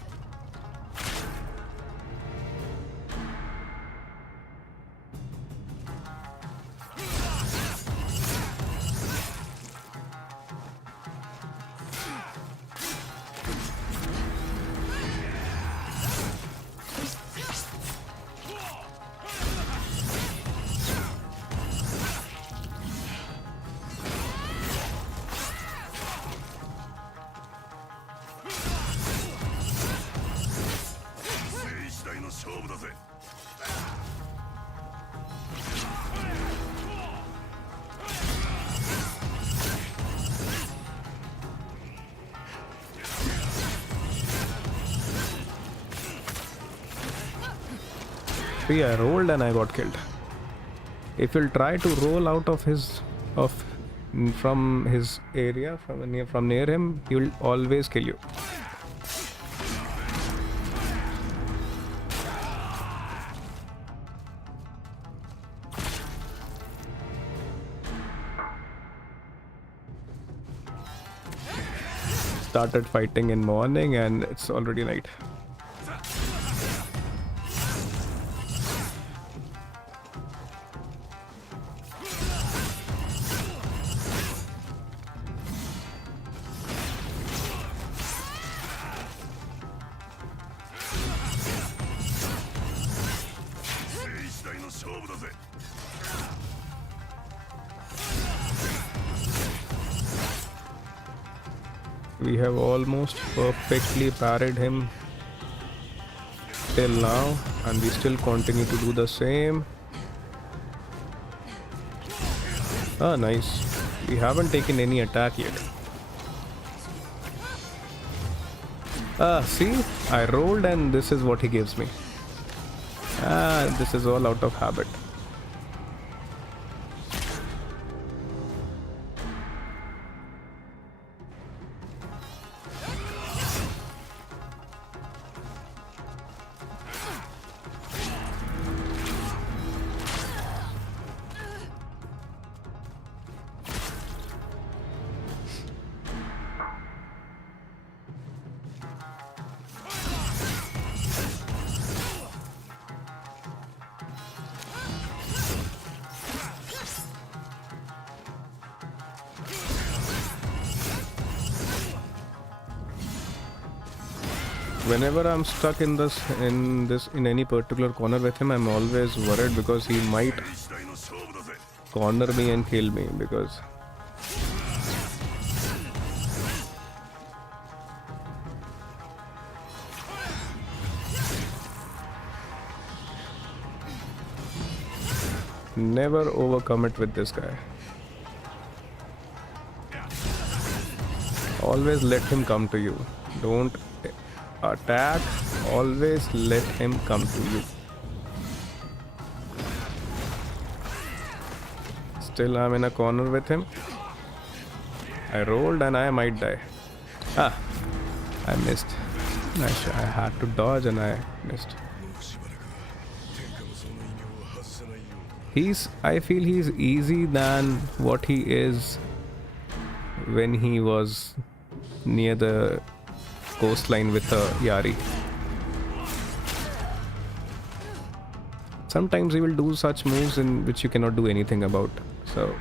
See, I rolled and I got killed. If you'll try to roll out of from his area, from near him, he will always kill you. Started fighting in morning and it's already night. We have almost perfectly parried him till now, and we still continue to do the same. Ah, nice. We haven't taken any attack yet. Ah, see? I rolled and this is what he gives me. Ah, this is all out of habit. whenever I'm stuck in in any particular corner with him, I'm always worried because he might corner me and kill me because never overcome it with this guy. Always let him come to you. Don't attack. Always let him come to you. Still I'm in a corner with him. I rolled and I might die. Ah, I missed. I had to dodge and I missed. I feel he's easy than what he is when he was near the coastline with a Yari. Sometimes he will do such moves in which you cannot do anything about. So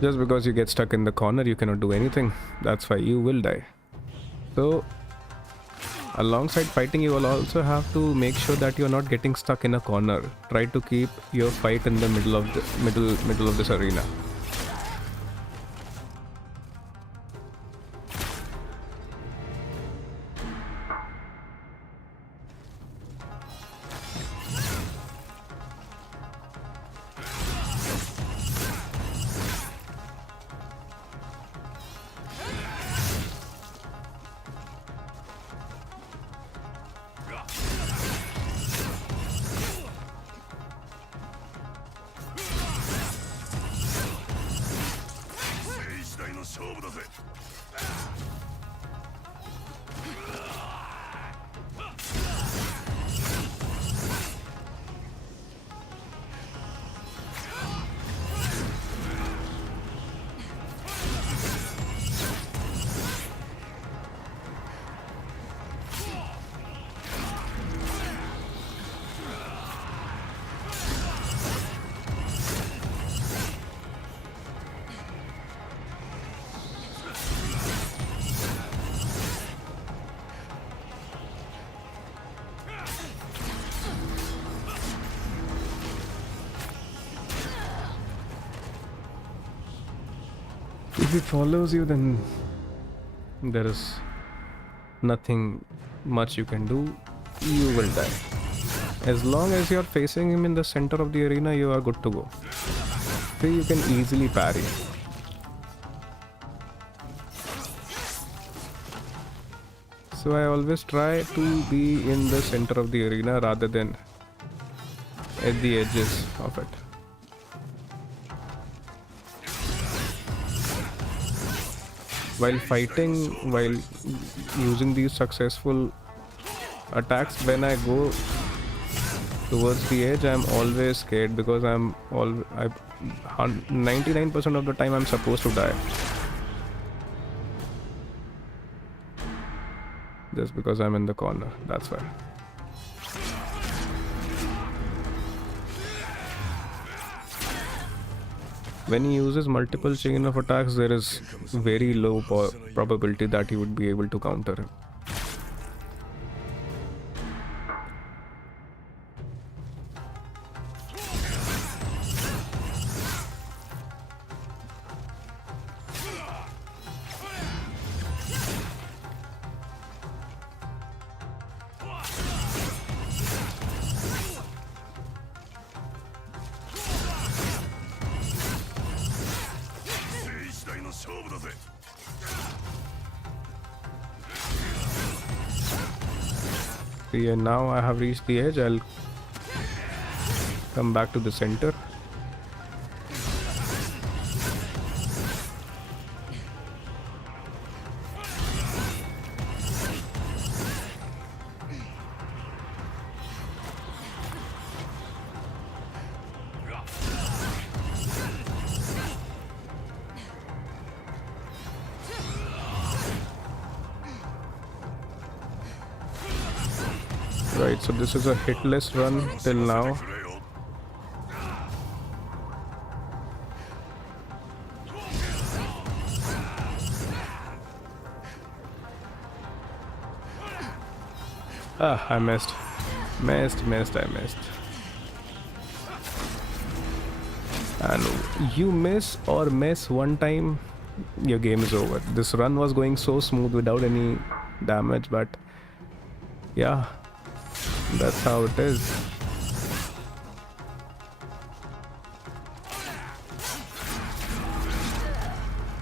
just because you get stuck in the corner, you cannot do anything. That's why you will die. So, alongside fighting, you will also have to make sure that you're not getting stuck in a corner. Try to keep your fight in the middle of this arena. If he follows you, then there is nothing much you can do. You will die. As long as you are facing him in the center of the arena, you are good to go. So you can easily parry. So I always try to be in the center of the arena rather than at the edges of it. While fighting, while using these successful attacks, when I go towards the edge, I'm always scared because 99% of the time I'm supposed to die. Just because I'm in the corner, that's why. When he uses multiple chain of attacks, there is very low probability that he would be able to counter him. See, and now I have reached the edge. I'll come back to the center Alright, so this is a hitless run till now. Ah, I missed. I missed. And you miss or miss one time, your game is over. This run was going so smooth without any damage, but yeah, that's how it is.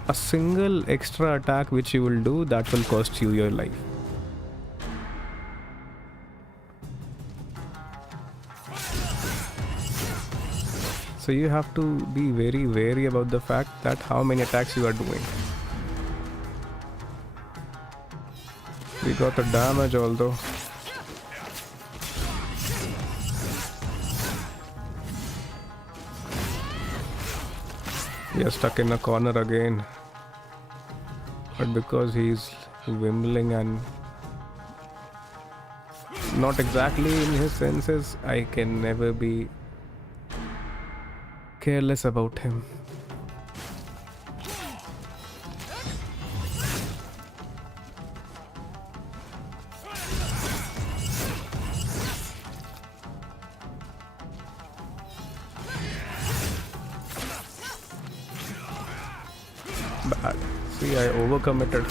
A single extra attack which you will do, that will cost you your life. So you have to be very wary about the fact that how many attacks you are doing. We got the damage although. We are stuck in a corner again. But because he's wimbling and not exactly in his senses, I can never be careless about him. Bad. See, I overcommitted.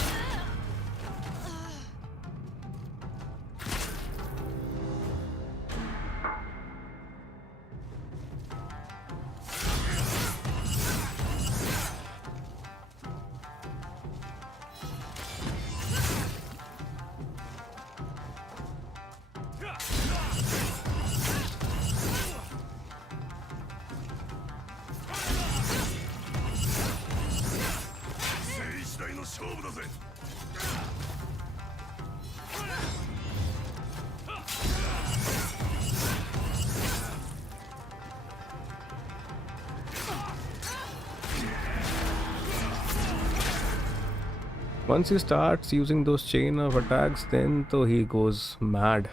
Once he starts using those chain of attacks, then though he goes mad.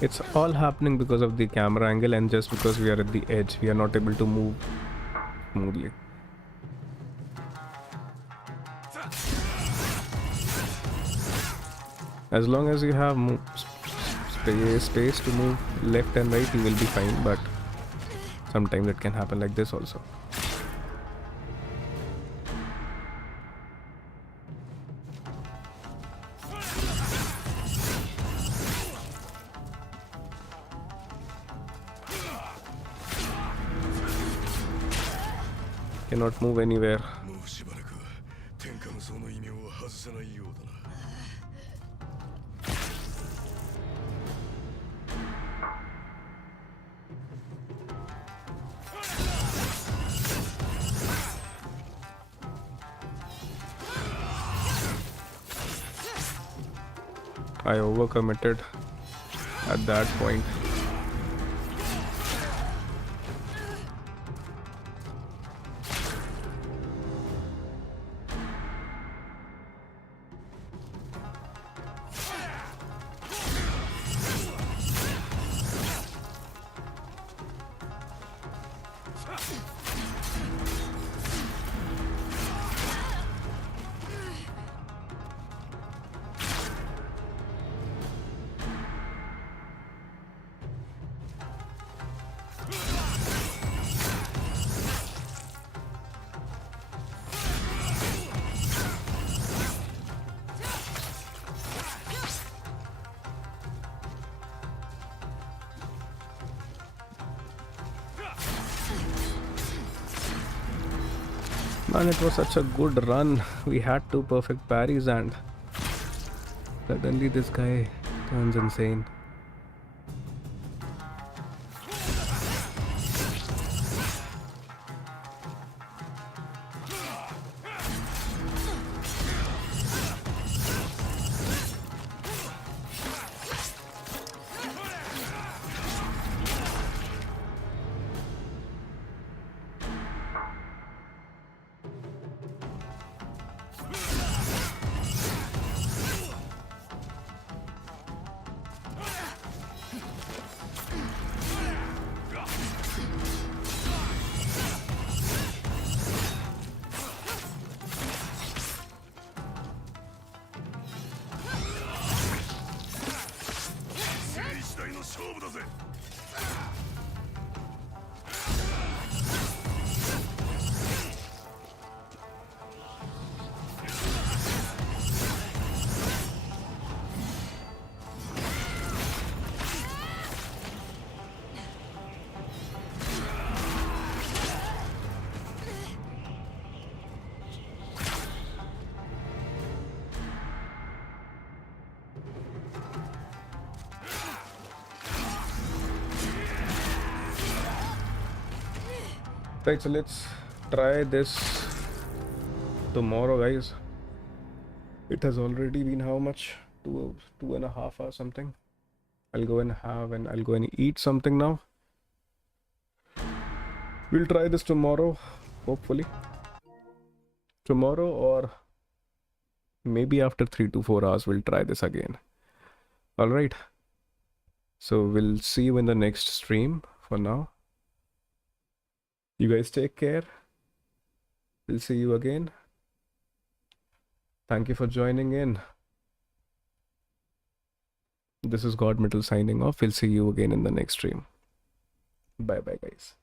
It's all happening because of the camera angle and just because we are at the edge, we are not able to move smoothly. As long as you have space to move left and right, you will be fine, but sometimes it can happen like this also. Cannot move anywhere. I overcommitted at that point. Man, it was such a good run. We had two perfect parries and suddenly this guy turns insane. Right, so let's try this tomorrow, guys. It has already been how much? 2.5 hours something. I'll go and eat something now. We'll try this tomorrow, hopefully. Tomorrow, or maybe after 3 to 4 hours, we'll try this again. All right. So we'll see you in the next stream. For now, you guys take care. We'll see you again. Thank you for joining in. This is GodMetal signing off. We'll see you again in the next stream. Bye bye, guys.